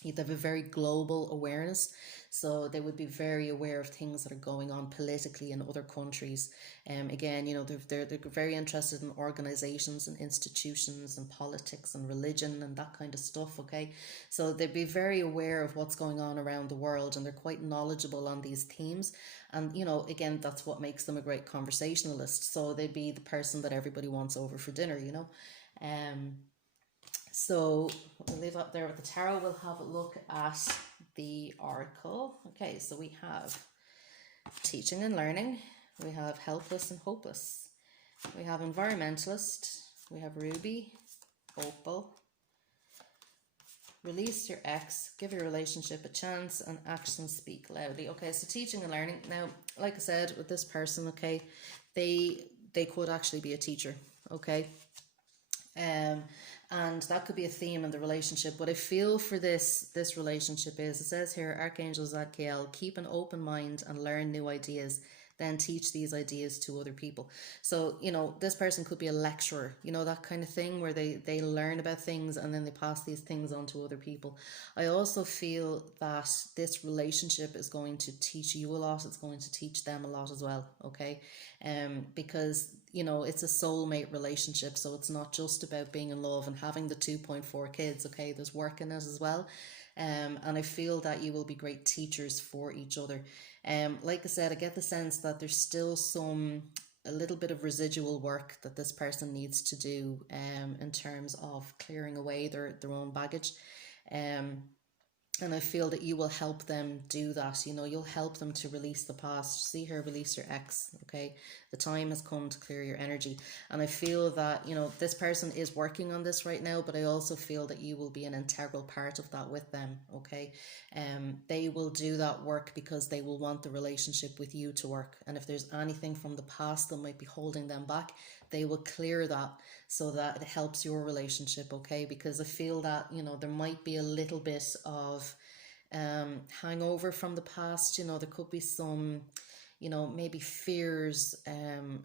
They have a very global awareness, so they would be very aware of things that are going on politically in other countries. Again, you know, they're very interested in organizations and institutions and politics and religion and that kind of stuff. Okay, so they'd be very aware of what's going on around the world, and they're quite knowledgeable on these themes. And you know, again, that's what makes them a great conversationalist. So they'd be the person that everybody wants over for dinner, you know. um so we'll leave that there with the tarot. We'll have a look at the oracle. Okay, so we have teaching and learning, we have helpless and hopeless, we have environmentalist, we have ruby, opal, release your ex, give your relationship a chance, and actions speak loudly. Okay, so teaching and learning. Now, like I said, with this person, okay, they could actually be a teacher. Okay, and that could be a theme in the relationship. What I feel for this relationship is, it says here, Archangel Zadkiel, keep an open mind and learn new ideas, then teach these ideas to other people. So, you know, this person could be a lecturer, you know, that kind of thing, where they learn about things and then they pass these things on to other people. I also feel that this relationship is going to teach you a lot. It's going to teach them a lot as well. Okay, because you know, it's a soulmate relationship, so it's not just about being in love and having the 2.4 kids. Okay, there's work in it as well. And I feel that you will be great teachers for each other. Like I said, I get the sense that there's still a little bit of residual work that this person needs to do, in terms of clearing away their own baggage. And I feel that you will help them do that. You know, you'll help them to release the past. See her, release your ex. Okay, the time has come to clear your energy. And I feel that, you know, this person is working on this right now, but I also feel that you will be an integral part of that with them. Okay, they will do that work because they will want the relationship with you to work. And if there's anything from the past that might be holding them back, they will clear that so that it helps your relationship. Okay, because I feel that, you know, there might be a little bit of hangover from the past. You know, there could be some, you know, maybe fears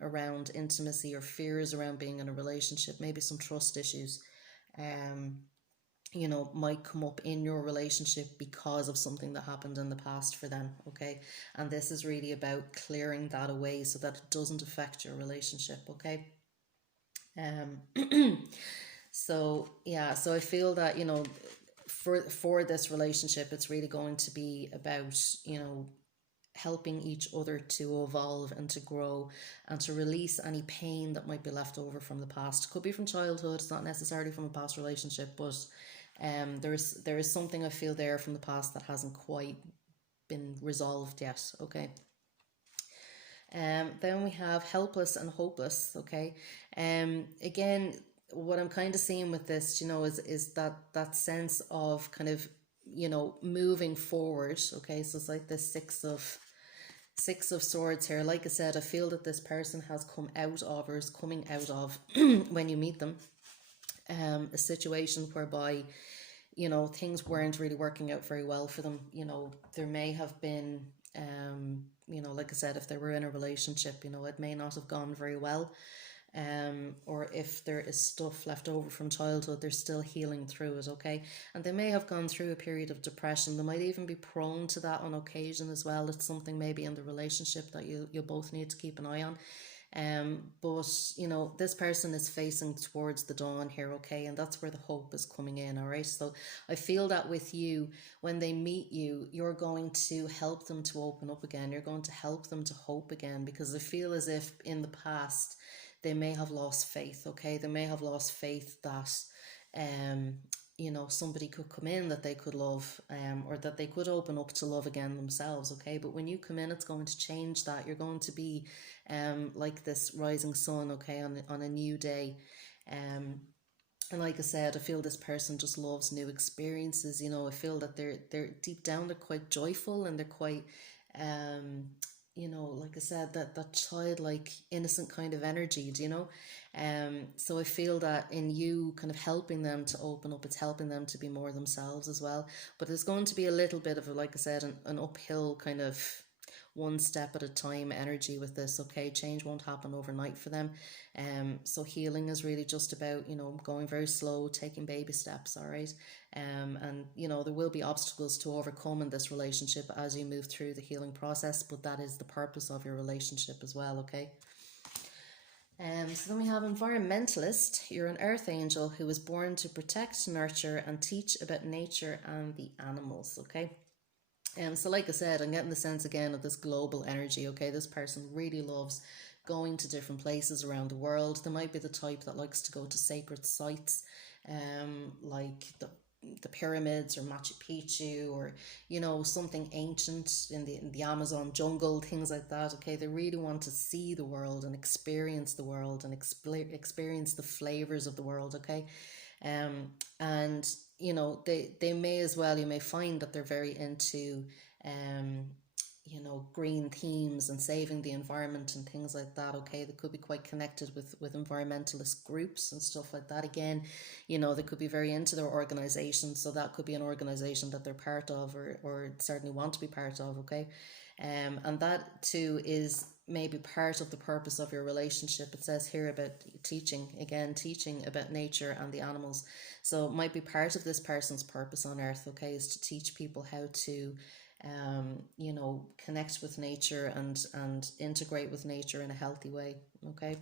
around intimacy, or fears around being in a relationship, maybe some trust issues, you know, might come up in your relationship because of something that happened in the past for them. Okay, and this is really about clearing that away so that it doesn't affect your relationship. Okay. So yeah, so I feel that, you know, for this relationship, it's really going to be about, you know, helping each other to evolve and to grow and to release any pain that might be left over from the past. Could be from childhood, it's not necessarily from a past relationship, but there is something I feel there from the past that hasn't quite been resolved yet. Okay. Then we have helpless and hopeless. Okay. Again, what I'm kind of seeing with this, you know, is that sense of kind of, you know, moving forward. Okay, so it's like the six of swords here. Like I said, I feel that this person has come out of, or is coming out of, when you meet them, a situation whereby, you know, things weren't really working out very well for them. You know, there may have been, you know, like I said, if they were in a relationship, you know, it may not have gone very well. Or if there is stuff left over from childhood, they're still healing through it. Okay, and they may have gone through a period of depression. They might even be prone to that on occasion as well. It's something maybe in the relationship that you both need to keep an eye on. But you know, this person is facing towards the dawn here. Okay, and that's where the hope is coming in. All right, so I feel that with you, when they meet you, you're going to help them to open up again. You're going to help them to hope again, because I feel as if in the past they may have lost faith. Okay, they may have lost faith that you know, somebody could come in that they could love, or that they could open up to love again themselves. Okay, but when you come in, it's going to change that. You're going to be like this rising sun. Okay, on a new day. And like I said, I feel this person just loves new experiences. You know, I feel that they're deep down, they're quite joyful, and they're quite you know, like I said, that childlike, innocent kind of energy, do you know? So I feel that in you kind of helping them to open up, it's helping them to be more themselves as well. But there's going to be a little bit of, like I said, an uphill kind of one step at a time energy with this, okay? Change won't happen overnight for them. So healing is really just about, you know, going very slow, taking baby steps, all right? And, you know, there will be obstacles to overcome in this relationship as you move through the healing process, but that is the purpose of your relationship as well, okay? So then we have environmentalist. You're an earth angel who was born to protect, nurture, and teach about nature and the animals, okay? So like I said, I'm getting the sense again of this global energy, okay? This person really loves going to different places around the world. They might be the type that likes to go to sacred sites, like the pyramids or Machu Picchu, or, you know, something ancient in the Amazon jungle, things like that, okay? They really want to see the world and experience the world and experience the flavors of the world, okay? And you know, they may as well, you may find that they're very into you know, green themes and saving the environment and things like that, okay? They could be quite connected with environmentalist groups and stuff like that. Again, you know, they could be very into their organization, so that could be an organization that they're part of, or certainly want to be part of, okay? And that too is maybe part of the purpose of your relationship. It says here about teaching, again, teaching about nature and the animals. So it might be part of this person's purpose on earth, okay, is to teach people how to you know, connect with nature and integrate with nature in a healthy way, okay?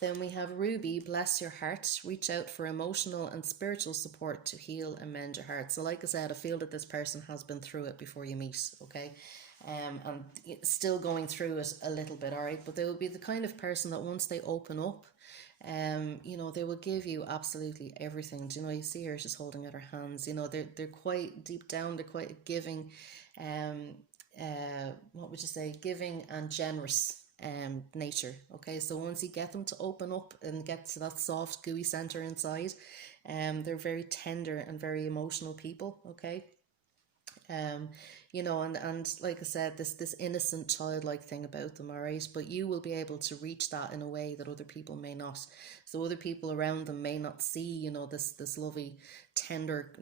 Then we have Ruby, bless your heart, reach out for emotional and spiritual support to heal and mend your heart. So like I said, I feel that this person has been through it before you meet, okay? And still going through it a little bit, all right? But they will be the kind of person that once they open up, you know, they will give you absolutely everything. Do you know, you see her, she's holding out her hands, you know, they're quite deep down, they're quite giving, what would you say, giving and generous nature, okay? So once you get them to open up and get to that soft gooey center inside, they're very tender and very emotional people, okay? You know, and like I said, this innocent childlike thing about them, all right? But you will be able to reach that in a way that other people may not. So other people around them may not see, you know, this lovely tender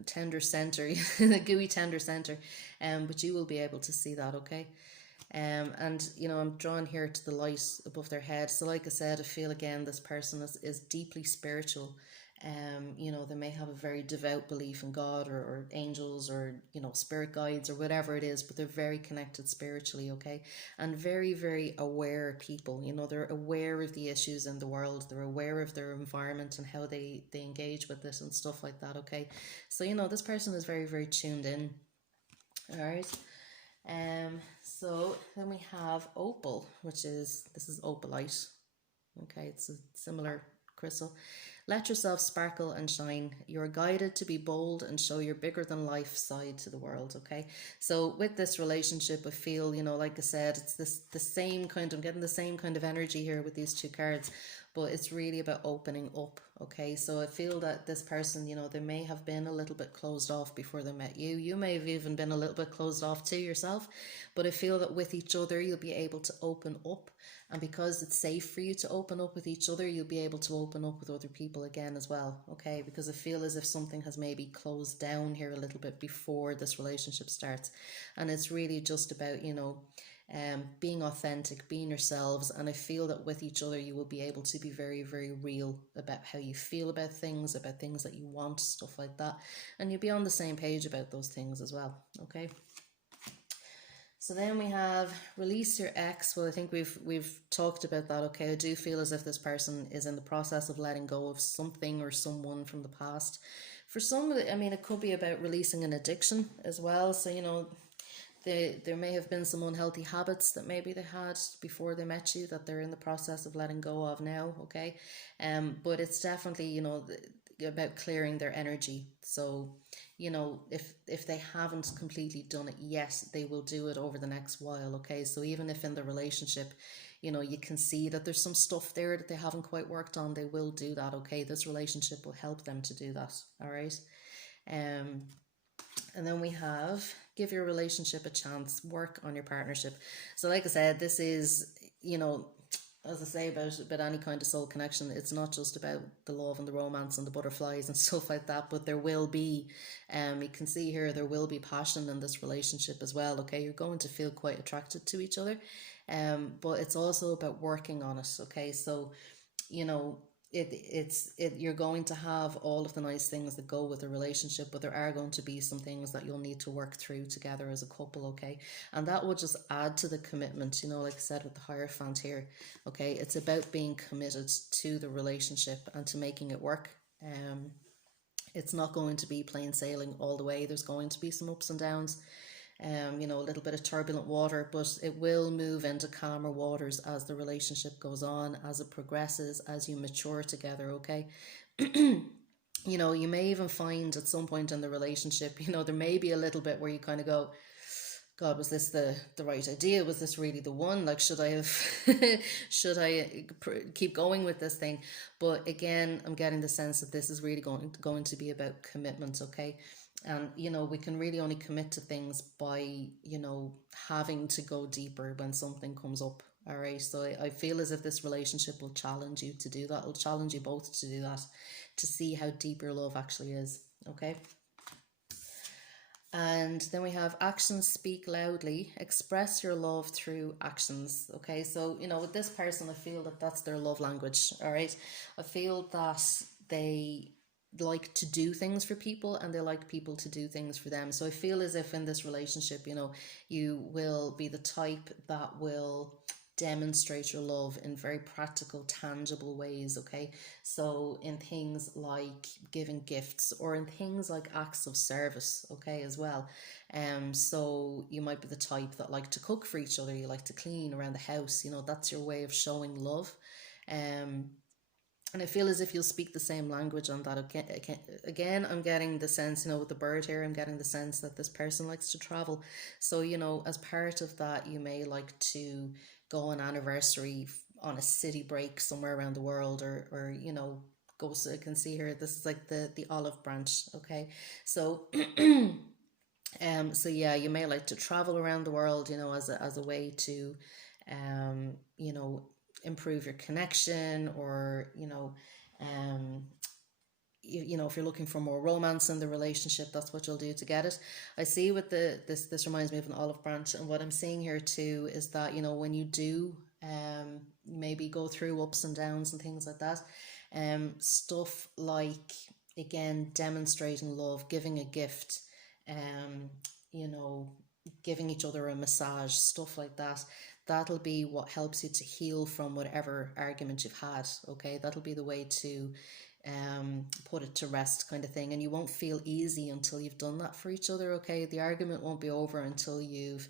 center, the gooey tender center, but you will be able to see that, okay? And you know, I'm drawn here to the light above their head. So like I said, I feel again this person is deeply spiritual. You know, they may have a very devout belief in God or angels or, you know, spirit guides or whatever it is, but they're very connected spiritually, okay? And very, very aware people. You know, they're aware of the issues in the world. They're aware of their environment and how they engage with it and stuff like that, okay? So, you know, this person is very, very tuned in. All right. So then we have opal, this is opalite. Okay, it's a similar crystal. Let yourself sparkle and shine. You're guided to be bold and show your bigger than life side to the world, okay? So with this relationship, I feel, you know, like I said, it's the same kind, I'm getting the same kind of energy here with these two cards, but it's really about opening up, okay? So I feel that this person, you know, they may have been a little bit closed off before they met you. You may have even been a little bit closed off to yourself, but I feel that with each other, you'll be able to open up. And because it's safe for you to open up with each other, you'll be able to open up with other people again as well, okay? Because I feel as if something has maybe closed down here a little bit before this relationship starts. And it's really just about, you know, being authentic, being yourselves. And I feel that with each other, you will be able to be very, very real about how you feel about things that you want, stuff like that. And you'll be on the same page about those things as well, okay? So then we have release your ex. Well, I think we've talked about that. Okay, I do feel as if this person is in the process of letting go of something or someone from the past. For some, I mean, it could be about releasing an addiction as well. So, you know, there may have been some unhealthy habits that maybe they had before they met you that they're in the process of letting go of now, okay? But it's definitely, you know, about clearing their energy. So, you know, if they haven't completely done it yet, they will do it over the next while, okay? So even if in the relationship, you know, you can see that there's some stuff there that they haven't quite worked on, they will do that, okay? This relationship will help them to do that, all right? And then we have give your relationship a chance, work on your partnership. So like I said, this is, you know, as I say about any kind of soul connection, it's not just about the love and the romance and the butterflies and stuff like that, but there will be, you can see here, there will be passion in this relationship as well. Okay, you're going to feel quite attracted to each other, but it's also about working on it. Okay, so you know, you're going to have all of the nice things that go with a relationship, but there are going to be some things that you'll need to work through together as a couple. Okay, and that will just add to the commitment, you know, like I said with the Hierophant here. Okay, it's about being committed to the relationship and to making it work. It's not going to be plain sailing all the way. There's going to be some ups and downs, you know, a little bit of turbulent water, but it will move into calmer waters as the relationship goes on, as it progresses, as you mature together. Okay, you know, you may even find at some point in the relationship, you know, there may be a little bit where you kind of go, God, was this the right idea? Was this really the one? Like, should I have, should I keep going with this thing? But again, I'm getting the sense that this is really going to be about commitment, okay? And, you know, we can really only commit to things by, you know, having to go deeper when something comes up. All right. So I feel as if this relationship will challenge you to do that. It'll challenge you both to do that, to see how deep your love actually is. Okay. And then we have actions speak loudly. Express your love through actions. Okay, so you know, with this person, I feel that that's their love language. All right, I feel that they like to do things for people and they like people to do things for them. So I feel as if in this relationship, you know, you will be the type that will demonstrate your love in very practical, tangible ways. Okay, so in things like giving gifts or in things like acts of service, okay, as well. So you might be the type that like to cook for each other, you like to clean around the house, you know, that's your way of showing love. um and I feel as if you'll speak the same language on that. Again, I'm getting the sense, you know, with the bird here, I'm getting the sense that this person likes to travel. So, you know, as part of that, you may like to go on anniversary on a city break somewhere around the world, or you know, go. So I can see here, this is like the olive branch. Okay, so so yeah, you may like to travel around the world, you know, as a way to, you know, improve your connection, or you know, um, you know, if you're looking for more romance in the relationship, that's what you'll do to get it. I see with this reminds me of an olive branch, and what I'm seeing here too is that, you know, when you do maybe go through ups and downs and things like that, stuff like, again, demonstrating love, giving a gift, um you know, giving each other a massage, stuff like that, that'll be what helps you to heal from whatever argument you've had. Okay, that'll be the way to put it to rest, kind of thing. And you won't feel easy until you've done that for each other. Okay, the argument won't be over until you've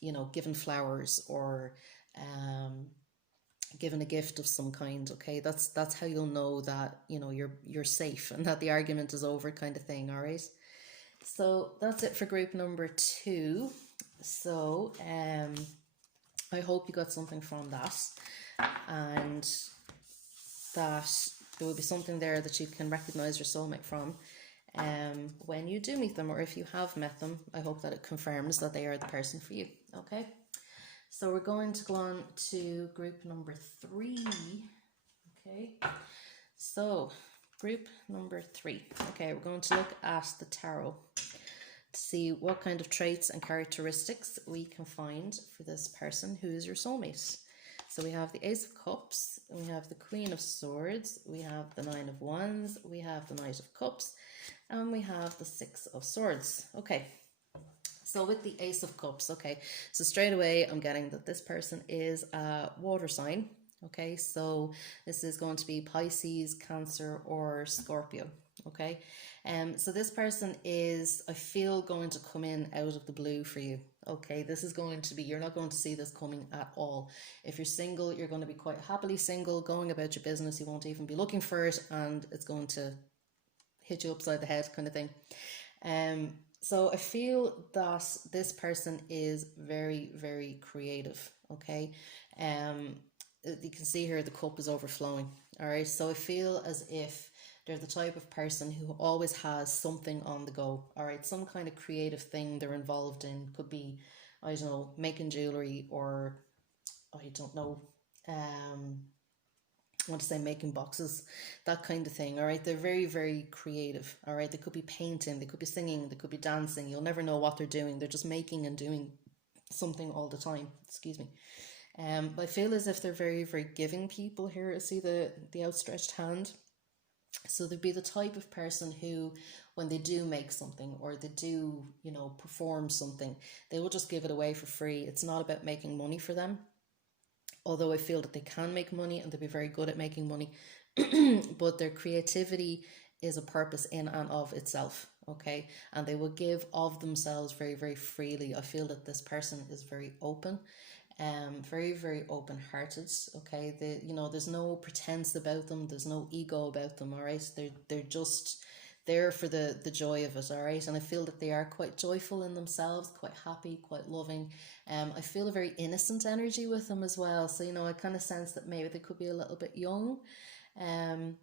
you know, given flowers, or given a gift of some kind. Okay, that's how you'll know that, you know, you're safe and that the argument is over, kind of thing. All right, so that's it for group number 2. So I hope you got something from that, and that there will be something there that you can recognize your soulmate from when you do meet them, or if you have met them. I hope that it confirms that they are the person for you. Okay, so we're going to go on to group number 3. Okay, so group number 3. Okay, we're going to look at the tarot to see what kind of traits and characteristics we can find for this person who is your soulmate. So we have the Ace of Cups, we have the Queen of Swords, we have the Nine of Wands, we have the Knight of Cups, and we have the Six of Swords. Okay, so with the Ace of Cups, okay, so straight away I'm getting that this person is a water sign. Okay, so this is going to be Pisces, Cancer, or Scorpio. Okay, so this person is, I feel, going to come in out of the blue for you. Okay, this is going to be, you're not going to see this coming at all. If you're single, you're going to be quite happily single, going about your business. You won't even be looking for it, and it's going to hit you upside the head, kind of thing. So I feel that this person is very, very creative. Okay, you can see here the cup is overflowing. All right, so I feel as if they're the type of person who always has something on the go. All right, some kind of creative thing they're involved in. Could be, I don't know, making jewelry, or I don't know, I want to say making boxes, that kind of thing. All right, they're very, very creative. All right, they could be painting, they could be singing, they could be dancing. You'll never know what they're doing. They're just making and doing something all the time. Excuse me. I feel as if they're very, very giving people here. See the outstretched hand. So they'd be the type of person who, when they do make something or they do, perform something, they will just give it away for free. It's not about making money for them, although I feel that they can make money and they'll be very good at making money. But their creativity is a purpose in and of itself, okay? And they will give of themselves very, very freely. I feel that this person is very open, very, very open hearted, okay? There's no pretense about them, there's no ego about them, all right? They're just there for the joy of it, all right? And I feel that they are quite joyful in themselves, quite happy, quite loving. I feel a very innocent energy with them as well. So, I kind of sense that maybe they could be a little bit young. Um,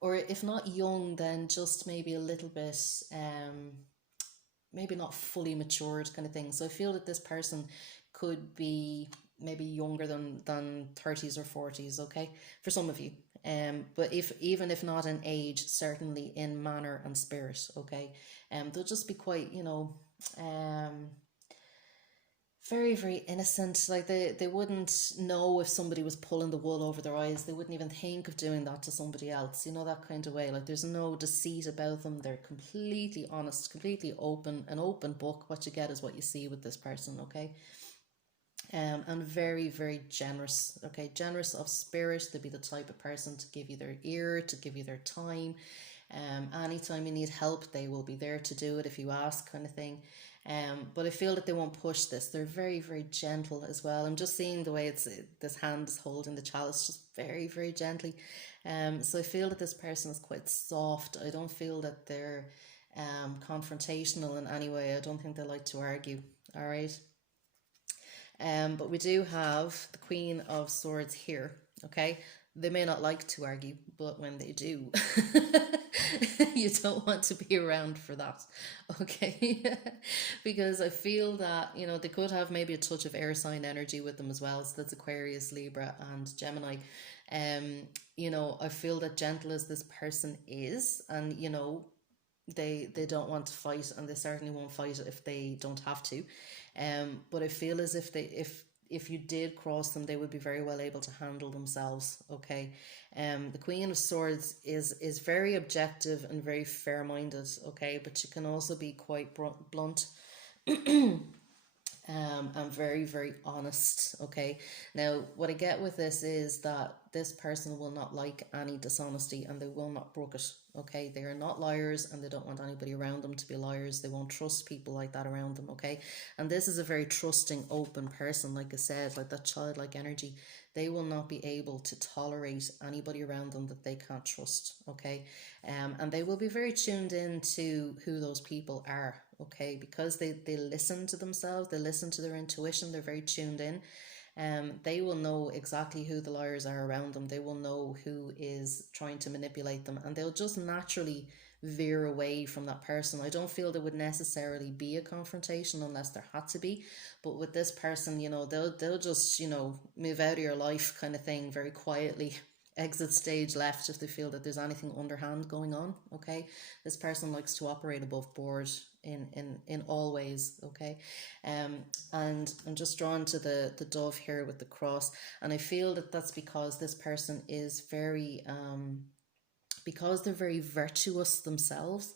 or if not young, then just maybe a little bit, maybe not fully matured kind of thing. So I feel that this person could be maybe younger than 30s or 40s, okay, for some of you. But even if not in age, certainly in manner and spirit, okay. They'll just be quite, very, very innocent. Like they wouldn't know if somebody was pulling the wool over their eyes. They wouldn't even think of doing that to somebody else, that kind of way. Like there's no deceit about them. They're completely honest, completely open, an open book. What you get is what you see with this person, okay? And very, very generous, okay? Generous of spirit. They'd be the type of person to give you their ear, to give you their time. Anytime you need help, they will be there to do it if you ask, kind of thing. But I feel that they won't push this. They're very, very gentle as well. I'm just seeing the way this hand is holding the chalice, just very, very gently. So I feel that this person is quite soft. I don't feel that they're confrontational in any way. I don't think they like to argue. All right. But we do have the Queen of Swords here. Okay. They may not like to argue, but when they do, you don't want to be around for that, okay? Because I feel that, they could have maybe a touch of air sign energy with them as well. So that's Aquarius, Libra, and Gemini. I feel that gentle as this person is, and, they don't want to fight, and they certainly won't fight if they don't have to. But I feel as if you did cross them, they would be very well able to handle themselves, okay? The Queen of Swords is very objective and very fair-minded, okay? But she can also be quite blunt. I'm very, very honest, okay? Now, what I get with this is that this person will not like any dishonesty and they will not brook it, okay? They are not liars and they don't want anybody around them to be liars. They won't trust people like that around them, okay? And this is a very trusting, open person, like I said, like that childlike energy. They will not be able to tolerate anybody around them that they can't trust, okay? And they will be very tuned in to who those people are, okay? Because they listen to themselves, they listen to their intuition, they're very tuned in. They will know exactly who the liars are around them. They will know who is trying to manipulate them, and they'll just naturally veer away from that person. I don't feel there would necessarily be a confrontation unless there had to be, but with this person, they'll just, move out of your life kind of thing very quietly. Exit stage left if they feel that there's anything underhand going on, okay? This person likes to operate above board in all ways, okay? And I'm just drawn to the dove here with the cross, and I feel that that's because this person is very because they're very virtuous themselves.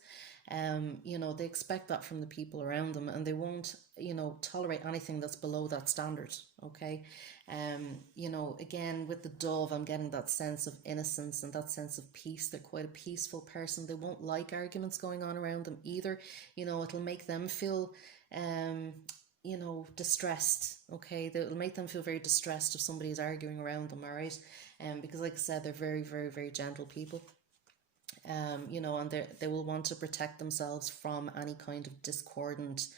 They expect that from the people around them, and they won't, tolerate anything that's below that standard, okay? Again, with the dove, I'm getting that sense of innocence and that sense of peace. They're quite a peaceful person. They won't like arguments going on around them either. It'll make them feel, distressed, okay? It'll make them feel very distressed if somebody is arguing around them, all right? Because like I said, they're very, very, very gentle people. And they will want to protect themselves from any kind of discordant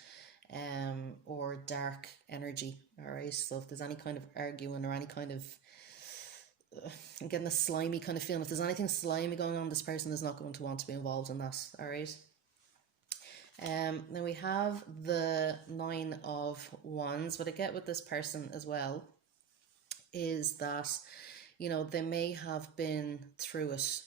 or dark energy, all right? So if there's any kind of arguing or any kind of I'm getting a slimy kind of feeling, if there's anything slimy going on, this person is not going to want to be involved in that, all right? Then we have the Nine of Wands. What I get with this person as well is that, you know, they may have been through it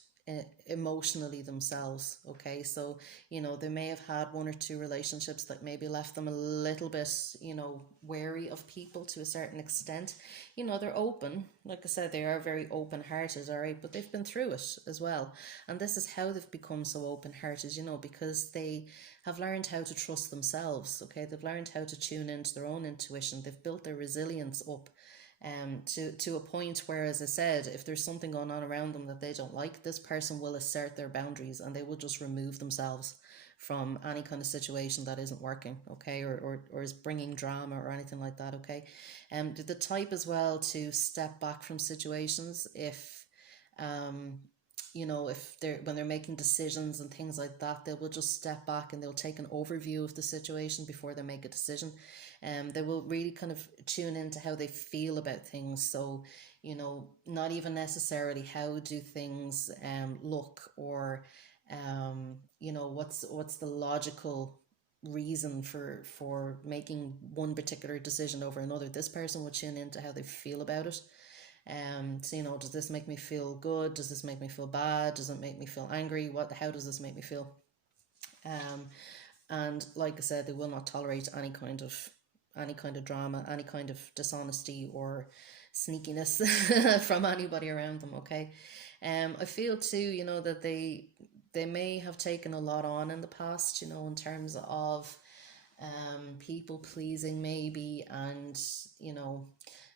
emotionally themselves. Okay, so, you know, they may have had one or two relationships that maybe left them a little bit, you know, wary of people to a certain extent. You know, they're open, like I said, they are very open hearted, all right, but they've been through it as well. And this is how they've become so open hearted, you know, because they have learned how to trust themselves. Okay, they've learned how to tune into their own intuition, they've built their resilience up, to a point where, as I said, if there's something going on around them that they don't like, this person will assert their boundaries and they will just remove themselves from any kind of situation that isn't working, okay, or is bringing drama or anything like that, okay. The type as well to step back from situations if, um, you know, if they're when they're making decisions and things like that, they will just step back and they'll take an overview of the situation before they make a decision. They will really kind of tune into how they feel about things. So, you know, not even necessarily how do things look, or you know, what's the logical reason for making one particular decision over another. This person will tune into how they feel about it. So, you know, does this make me feel good? Does this make me feel bad? Does it make me feel angry? How does this make me feel? Um, and like I said, they will not tolerate any kind of drama, any kind of dishonesty or sneakiness from anybody around them. Okay, I feel too, you know, that they may have taken a lot on in the past, you know, in terms of people pleasing maybe, and, you know,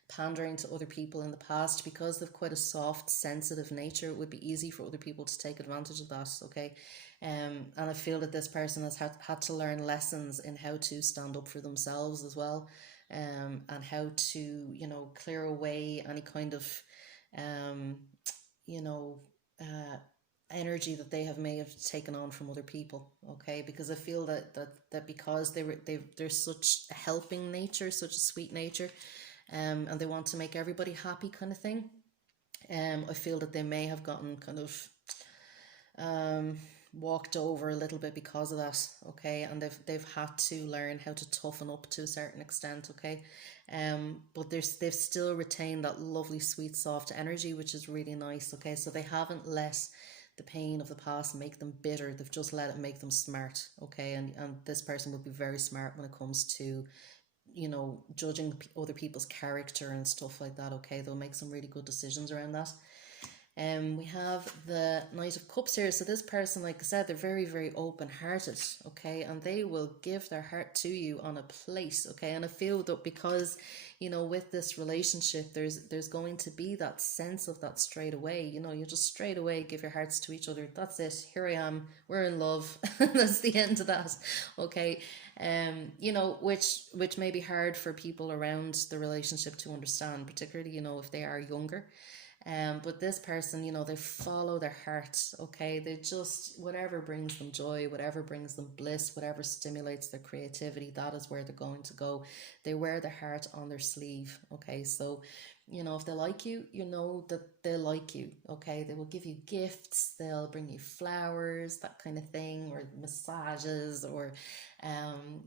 pandering to other people in the past. Because they've quite a soft, sensitive nature, it would be easy for other people to take advantage of that, okay. And I feel that this person has had to learn lessons in how to stand up for themselves as well, and how to, you know, clear away any kind of, um, you know, energy that may have taken on from other people, okay. Because I feel that because they're such a helping nature, such a sweet nature, and they want to make everybody happy kind of thing. I feel that they may have gotten kind of um, walked over a little bit because of that, okay, and they've had to learn how to toughen up to a certain extent, okay. But they've still retained that lovely, sweet, soft energy, which is really nice, okay. So they haven't let the pain of the past make them bitter. They've just let it make them smart, okay. And this person will be very smart when it comes to, you know, judging other people's character and stuff like that, okay. They'll make some really good decisions around that. We have the Knight of Cups here. So this person, like I said, they're very, very open-hearted, okay, and they will give their heart to you on a plate, okay. And I feel that because, you know, with this relationship, there's going to be that sense of that straight away. You know, you just straight away give your hearts to each other. That's it. Here I am. We're in love. That's the end of that, okay. You know, which may be hard for people around the relationship to understand, particularly, you know, if they are younger. But this person, you know, they follow their heart, okay? They just, whatever brings them joy, whatever brings them bliss, whatever stimulates their creativity, that is where they're going to go. They wear their heart on their sleeve, okay? So, you know, if they like you, you know that they like you, okay? They will give you gifts, they'll bring you flowers, that kind of thing, or massages, or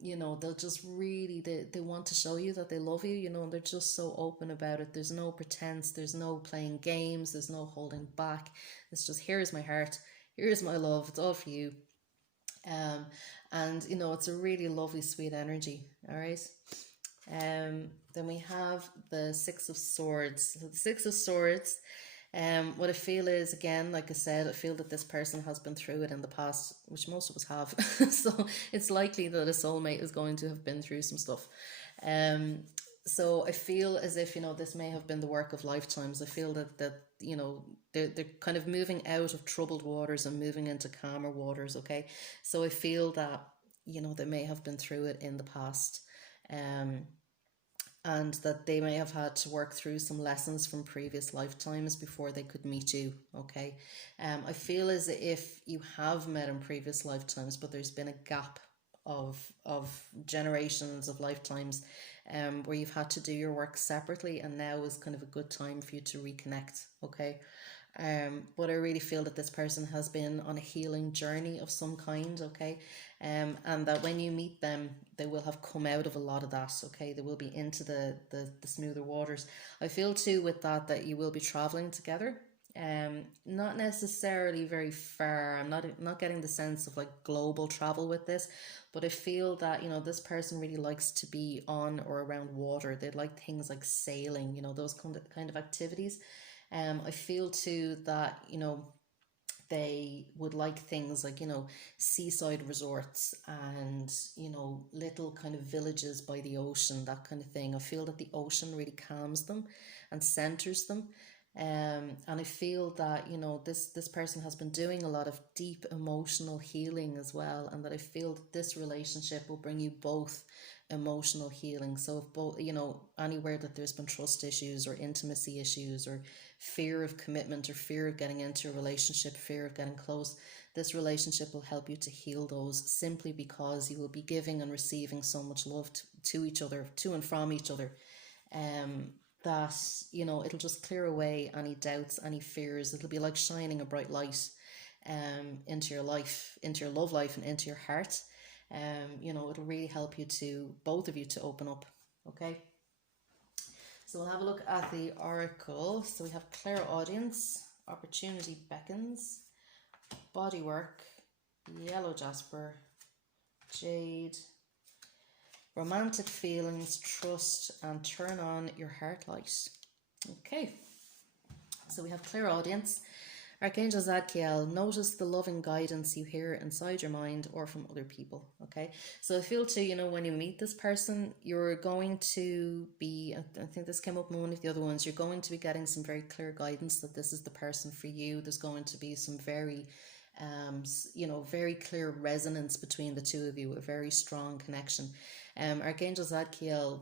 you know, they'll just really, they want to show you that they love you, you know, and they're just so open about it. There's no pretense, there's no playing games, there's no holding back. It's just, here's my heart, here's my love, it's all for you. um and you know, it's a really lovely, sweet energy, all right. Then we have the Six of Swords. So the Six of Swords, what I feel is, again, like I said, I feel that this person has been through it in the past, which most of us have. So it's likely that a soulmate is going to have been through some stuff. Um, so I feel as if, you know, this may have been the work of lifetimes. I feel that you know, they're kind of moving out of troubled waters and moving into calmer waters, okay? So I feel that, you know, they may have been through it in the past. Um, and that they may have had to work through some lessons from previous lifetimes before they could meet you, okay. I feel as if you have met in previous lifetimes, but there's been a gap of generations of lifetimes, where you've had to do your work separately, and now is kind of a good time for you to reconnect, okay. But I really feel that this person has been on a healing journey of some kind, okay? And that when you meet them, they will have come out of a lot of that, okay? They will be into the smoother waters. I feel too with that you will be traveling together. Not necessarily very far. I'm not getting the sense of like global travel with this, but I feel that, you know, this person really likes to be on or around water. They like things like sailing, you know, those kind of activities. I feel too that, you know, they would like things like, you know, seaside resorts and, you know, little kind of villages by the ocean, that kind of thing. I feel that the ocean really calms them and centers them. And I feel that, you know, this person has been doing a lot of deep emotional healing as well, and that I feel that this relationship will bring you both emotional healing. So if both, you know, anywhere that there's been trust issues or intimacy issues or fear of commitment or fear of getting into a relationship, fear of getting close, this relationship will help you to heal those, simply because you will be giving and receiving so much love to each other, to and from each other. That, you know, it'll just clear away any doubts, any fears. It'll be like shining a bright light into your life, into your love life, and into your heart. You know, it'll really help you to, both of you, to open up. Okay. So we'll have a look at the oracle. So we have clairaudience, opportunity beckons, bodywork, yellow jasper, jade, romantic feelings, trust, and turn on your heart light. Okay, so we have clairaudience. Archangel Zadkiel, notice the loving guidance you hear inside your mind or from other people. Okay, so I feel too, you know, when you meet this person, you're going to be, I think this came up in one of the other ones, you're going to be getting some very clear guidance that this is the person for you. There's going to be some very, you know, very clear resonance between the two of you, a very strong connection. Archangel Zadkiel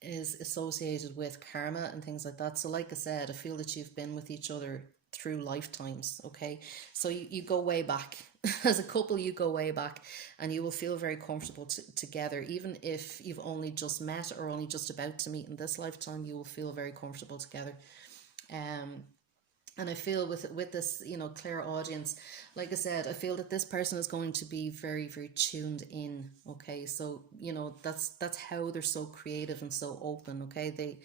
is associated with karma and things like that. So like I said, I feel that you've been with each other through lifetimes. Okay, so you go way back. As a couple, you go way back, and you will feel very comfortable together. Even if you've only just met or only just about to meet in this lifetime, you will feel very comfortable together. And I feel with this, you know, clairaudience, like I said, I feel that this person is going to be very, very tuned in. Okay, so, you know, that's how they're so creative and so open. Okay,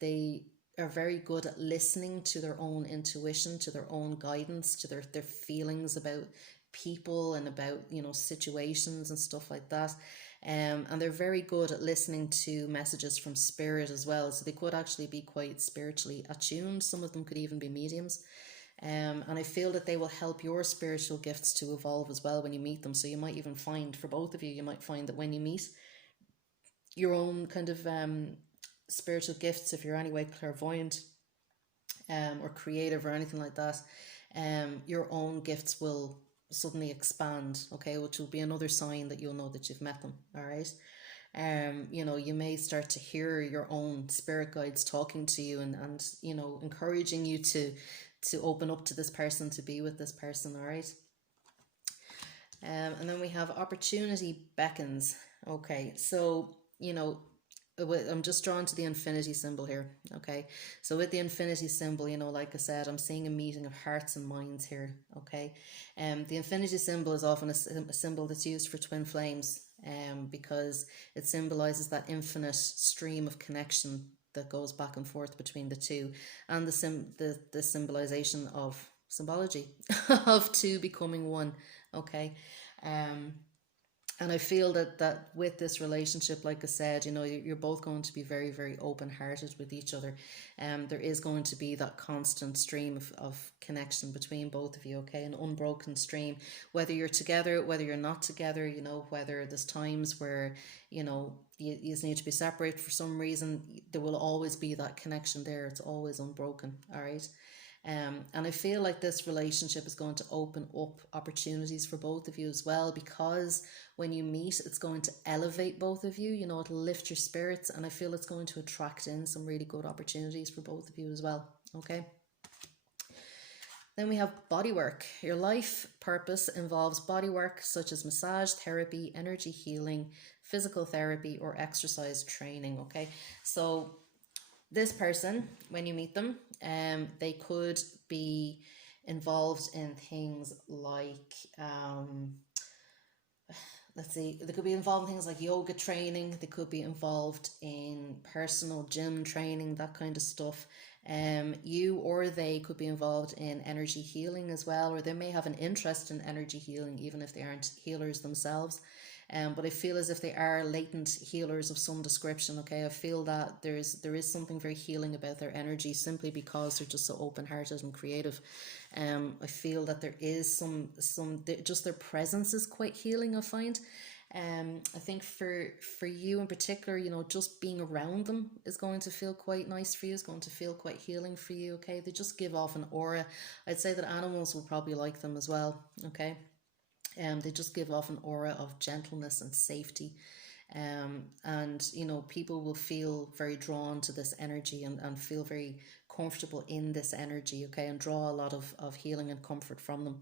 they are very good at listening to their own intuition, to their own guidance, to their feelings about people and about, you know, situations and stuff like that. And they're very good at listening to messages from spirit as well. So they could actually be quite spiritually attuned. Some of them could even be mediums. And I feel that they will help your spiritual gifts to evolve as well when you meet them. So you might even find, for both of you, you might find that when you meet, your own kind of spiritual gifts, if you're anyway clairvoyant or creative or anything like that, your own gifts will suddenly expand, okay, which will be another sign that you'll know that you've met them. All right. You know, you may start to hear your own spirit guides talking to you and you know, encouraging you to open up to this person, to be with this person. All right. And then we have opportunity beckons. Okay, so, you know, I'm just drawn to the infinity symbol here. Okay, so with the infinity symbol, you know, like I said, I'm seeing a meeting of hearts and minds here. Okay, the infinity symbol is often a symbol that's used for twin flames, because it symbolizes that infinite stream of connection that goes back and forth between the two, and the symbolization of symbology of two becoming one. Okay, and I feel that with this relationship, like I said, you know, you're both going to be very, very open-hearted with each other. There is going to be that constant stream of connection between both of you, okay? An unbroken stream, whether you're together, whether you're not together, you know, whether there's times where, you know, you need to be separated for some reason, there will always be that connection there. It's always unbroken, all right? And I feel like this relationship is going to open up opportunities for both of you as well, because when you meet, it's going to elevate both of you, you know, it'll lift your spirits, and I feel it's going to attract in some really good opportunities for both of you as well, okay? Then we have body work. Your life purpose involves body work such as massage, therapy, energy healing, physical therapy, or exercise training, okay? So this person, when you meet them, they could be involved in things like, let's see, they could be involved in things like yoga training, they could be involved in personal gym training, that kind of stuff. You or they could be involved in energy healing as well, or they may have an interest in energy healing even if they aren't healers themselves. But I feel as if they are latent healers of some description. Okay, I feel that there is something very healing about their energy simply because they're just so open hearted and creative. I feel that there is some just their presence is quite healing, I find. I think for you in particular, you know, just being around them is going to feel quite nice for you. Is going to feel quite healing for you. Okay, they just give off an aura. I'd say that animals will probably like them as well. Okay. They just give off an aura of gentleness and safety. And you know, people will feel very drawn to this energy, and feel very comfortable in this energy, okay, and draw a lot of healing and comfort from them.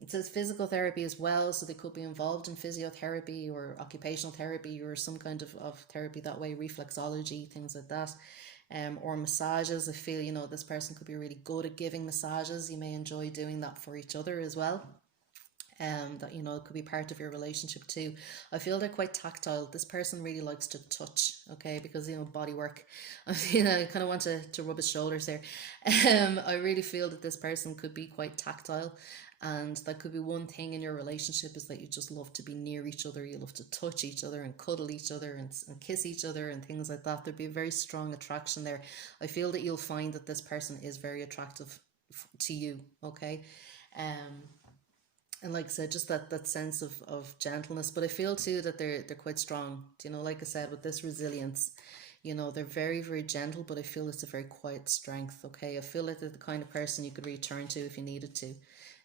It says physical therapy as well, so they could be involved in physiotherapy or occupational therapy or some kind of therapy that way, reflexology, things like that. Or massages. I feel, you know, this person could be really good at giving massages. You may enjoy doing that for each other as well. That, you know, it could be part of your relationship too. I feel they're quite tactile. This person really likes to touch, okay, because, you know, body work. You know, I kind of want to rub his shoulders there. I really feel that this person could be quite tactile, and that could be one thing in your relationship, is that you just love to be near each other. You love to touch each other and cuddle each other and kiss each other and things like that. There'd be a very strong attraction there. I feel that you'll find that this person is very attractive to you, okay. And like I said, just that sense of gentleness. But I feel too that they're quite strong. You know, like I said, with this resilience, you know, they're very, very gentle, but I feel it's a very quiet strength. Okay. I feel like they're the kind of person you could return to if you needed to.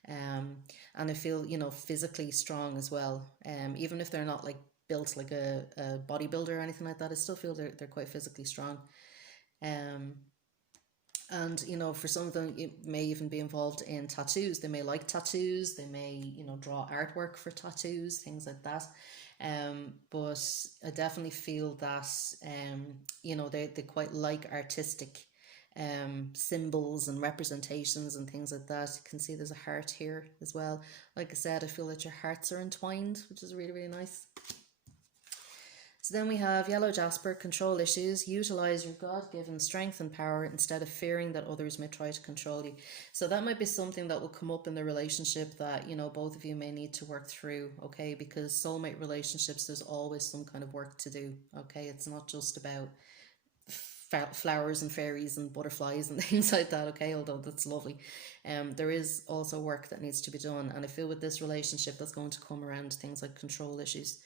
And I feel, you know, physically strong as well. Even if they're not like built like a bodybuilder or anything like that, I still feel they're quite physically strong. Um, and you know, for some of them, it may even be involved in tattoos. They may like tattoos. They may, you know, draw artwork for tattoos, things like that. But I definitely feel that, you know, they quite like artistic symbols and representations and things like that. You can see there's a heart here as well. Like I said, I feel that your hearts are entwined, which is really, really nice. So then we have yellow jasper, control issues. Utilize your God-given strength and power instead of fearing that others may try to control you. So that might be something that will come up in the relationship that, you know, both of you may need to work through, okay? Because soulmate relationships, there's always some kind of work to do, okay? It's not just about flowers and fairies and butterflies and things like that, okay, although that's lovely. There is also work that needs to be done, and I feel with this relationship that's going to come around things like control issues.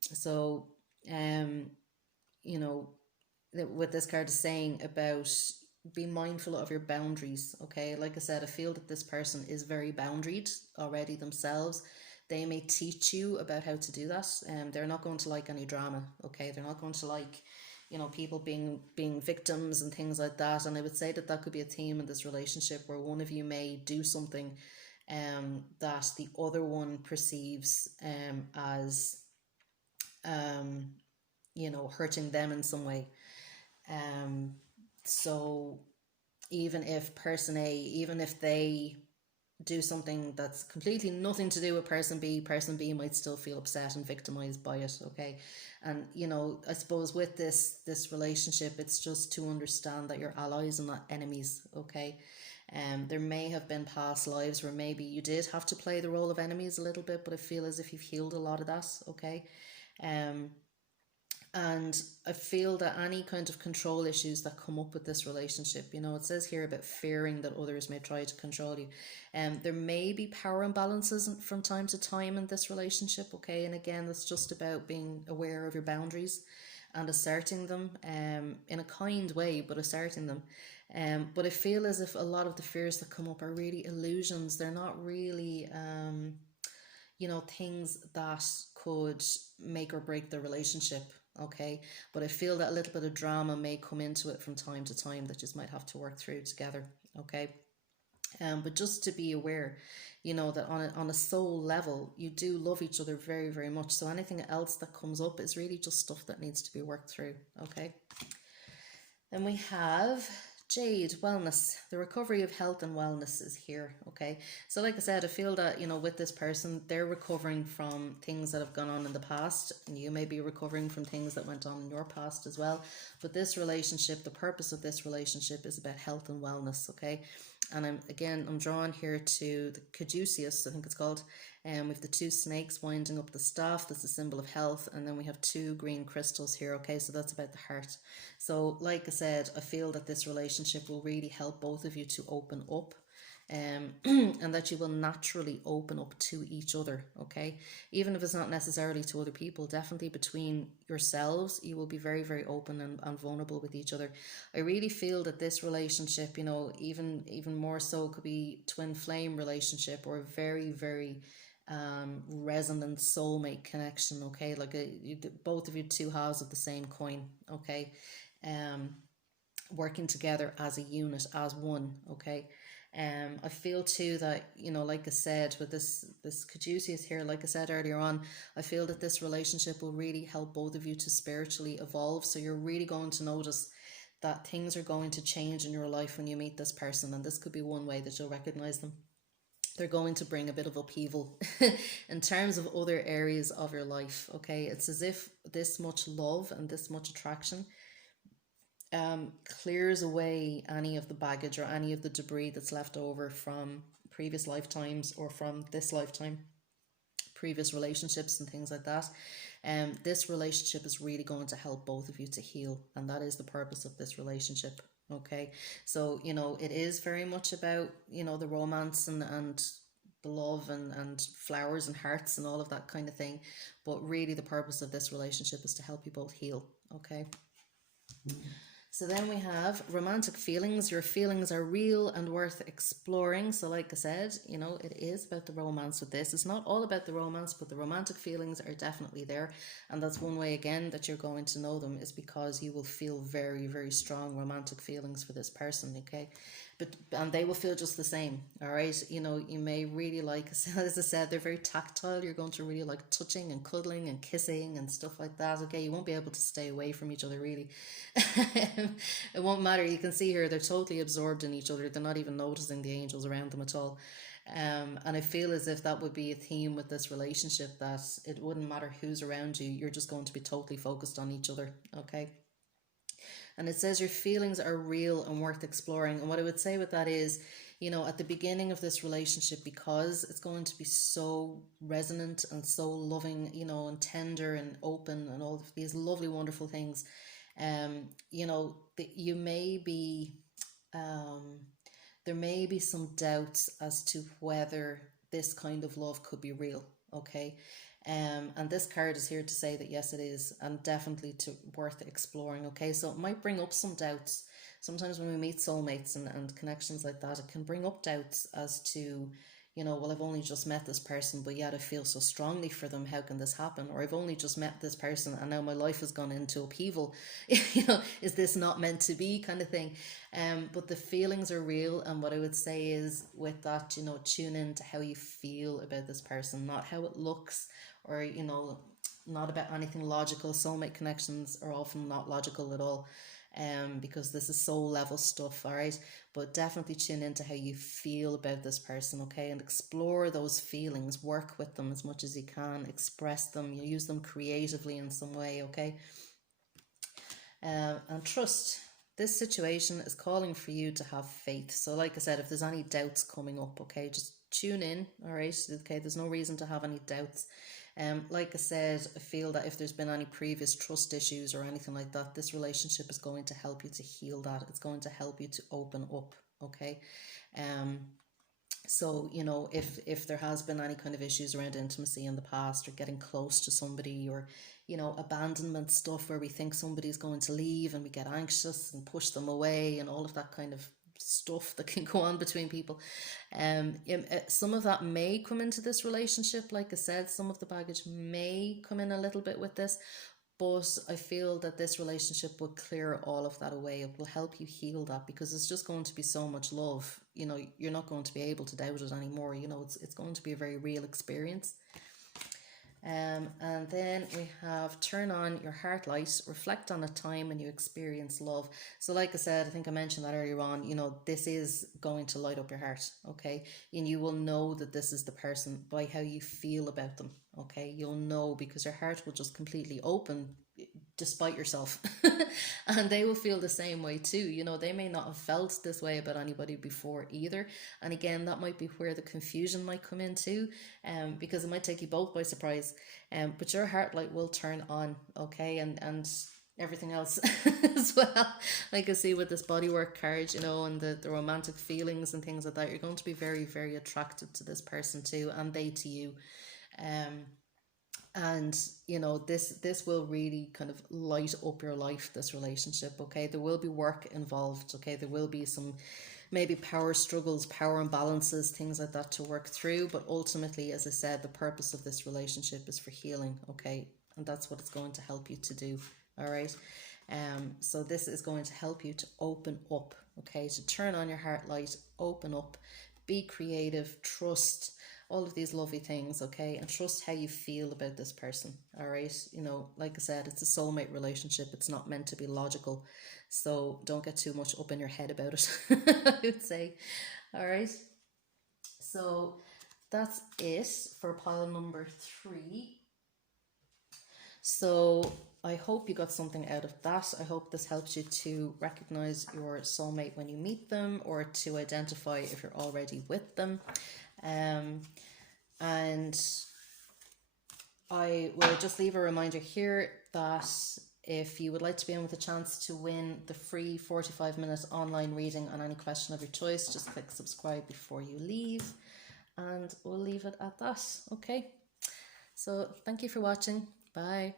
So you know, what this card is saying about being mindful of your boundaries, okay? Like I said, I feel that this person is very boundaried already themselves. They may teach you about how to do that. They're not going to like any drama, okay? They're not going to like, you know, people being victims and things like that. And I would say that that could be a theme in this relationship where one of you may do something that the other one perceives as you know, hurting them in some way. So even if person A, even if they do something that's completely nothing to do with person B might still feel upset and victimized by it, okay? And you know, I suppose with this relationship, it's just to understand that you're allies and not enemies, okay? There may have been past lives where maybe you did have to play the role of enemies a little bit, but I feel as if you've healed a lot of that, okay? And I feel that any kind of control issues that come up with this relationship, you know, it says here about fearing that others may try to control you. There may be power imbalances from time to time in this relationship, okay? And again, that's just about being aware of your boundaries and asserting them in a kind way, but asserting them. But I feel as if a lot of the fears that come up are really illusions. They're not really, you know, things that could make or break the relationship, okay? But I feel that a little bit of drama may come into it from time to time that just might have to work through together, okay? But just to be aware, you know, that on a soul level, you do love each other very, very much. So anything else that comes up is really just stuff that needs to be worked through, okay? Then we have Jade, wellness, the recovery of health and wellness is here. Okay, so like I said, I feel that, with this person, they're recovering from things that have gone on in the past, and you may be recovering from things that went on in your past as well. But this relationship, the purpose of this relationship is about health and wellness. Okay, and I'm drawn here to the caduceus, I think it's called, and with the two snakes winding up the staff. That's a symbol of health, and then we have two green crystals here. Okay, so that's about the heart. So like I said, I feel that this relationship will really help both of you to open up, and that you will naturally open up to each other. Okay, even if it's not necessarily to other people, definitely between yourselves, you will be very, very open and vulnerable with each other. I really feel that this relationship, even more so, could be twin flame relationship, or very, very resonant soulmate connection. Okay, like both of you two halves of the same coin. Okay, working together as a unit, as one. Okay, I feel too that, like I said, with this caduceus here, like I said earlier on, I feel that this relationship will really help both of you to spiritually evolve. So you're really going to notice that things are going to change in your life when you meet this person, and this could be one way that you'll recognize them. They're going to bring a bit of upheaval in terms of other areas of your life. Okay, it's as if this much love and this much attraction clears away any of the baggage or any of the debris that's left over from previous lifetimes or from this lifetime, previous relationships and things like that. This relationship is really going to help both of you to heal, and that is the purpose of this relationship. Okay, so it is very much about the romance and the love and flowers and hearts and all of that kind of thing, but really the purpose of this relationship is to help you both heal. Okay. So then we have romantic feelings. Your feelings are real and worth exploring. So like I said, it is about the romance with this. It's not all about the romance, but the romantic feelings are definitely there. And that's one way, again, that you're going to know them, is because you will feel very, very strong romantic feelings for this person, okay? And they will feel just the same, all right? You may really like, as I said, they're very tactile. You're going to really like touching and cuddling and kissing and stuff like that, okay? You won't be able to stay away from each other, really. It won't matter. You can see here, they're totally absorbed in each other. They're not even noticing the angels around them at all. And I feel as if that would be a theme with this relationship, that it wouldn't matter who's around you. You're just going to be totally focused on each other, okay? And it says your feelings are real and worth exploring. And what I would say with that is, at the beginning of this relationship, because it's going to be so resonant and so loving, and tender and open and all of these lovely, wonderful things, you may be, there may be some doubts as to whether this kind of love could be real, okay? And this card is here to say that yes, it is, and definitely worth exploring. Okay, so it might bring up some doubts. Sometimes when we meet soulmates and connections like that, it can bring up doubts as to, well, I've only just met this person, but yet I feel so strongly for them. How can this happen? Or I've only just met this person and now my life has gone into upheaval. Is this not meant to be, kind of thing? But the feelings are real, and what I would say is with that, tune in to how you feel about this person, not how it looks, or not about anything logical. Soulmate connections are often not logical at all, because this is soul level stuff, all right? But definitely tune into how you feel about this person, okay? And explore those feelings, work with them as much as you can, express them, you use them creatively in some way, okay? And trust. This situation is calling for you to have faith. So like I said, if there's any doubts coming up, okay, just tune in, all right? Okay, there's no reason to have any doubts. Like I said, I feel that if there's been any previous trust issues or anything like that, this relationship is going to help you to heal that. It's going to help you to open up, okay? So, if there has been any kind of issues around intimacy in the past, or getting close to somebody, or, abandonment stuff where we think somebody's going to leave and we get anxious and push them away and all of that kind of stuff that can go on between people. Some of that may come into this relationship. Like I said, some of the baggage may come in a little bit with this, but I feel that this relationship will clear all of that away. It will help you heal that, because it's just going to be so much love. You're not going to be able to doubt it anymore. It's going to be a very real experience. And then we have turn on your heart light, reflect on a time when you experience love. So like I said, I think I mentioned that earlier on, you know, this is going to light up your heart, okay? And you will know that this is the person by how you feel about them, okay? You'll know because your heart will just completely open despite yourself. And they will feel the same way too. You know, they may not have felt this way about anybody before either. And again, that might be where the confusion might come in too, because it might take you both by surprise. But your heart light will turn on, okay, and everything else as well. Like I see with this bodywork card, you know, and the romantic feelings and things like that, you're going to be very, very attracted to this person too, and they to you. Um, and you know, this will really kind of light up your life, this relationship, okay? There will be work involved, okay? There will be some maybe power struggles, power imbalances, things like that to work through, but ultimately, as I said, the purpose of this relationship is for healing, okay? And that's what it's going to help you to do. All right. So this is going to help you to open up, okay? To turn on your heart light, open up, be creative, trust, all of these lovely things, okay? And trust how you feel about this person, all right? You know, like I said, it's a soulmate relationship. It's not meant to be logical. So don't get too much up in your head about it, I would say. All right. So that's it for pile number 3. So I hope you got something out of that. I hope this helps you to recognize your soulmate when you meet them, or to identify if you're already with them. And I will just leave a reminder here that if you would like to be in with a chance to win the free 45-minute online reading on any question of your choice, just click subscribe before you leave, and we'll leave it at that. Okay, so thank you for watching. Bye.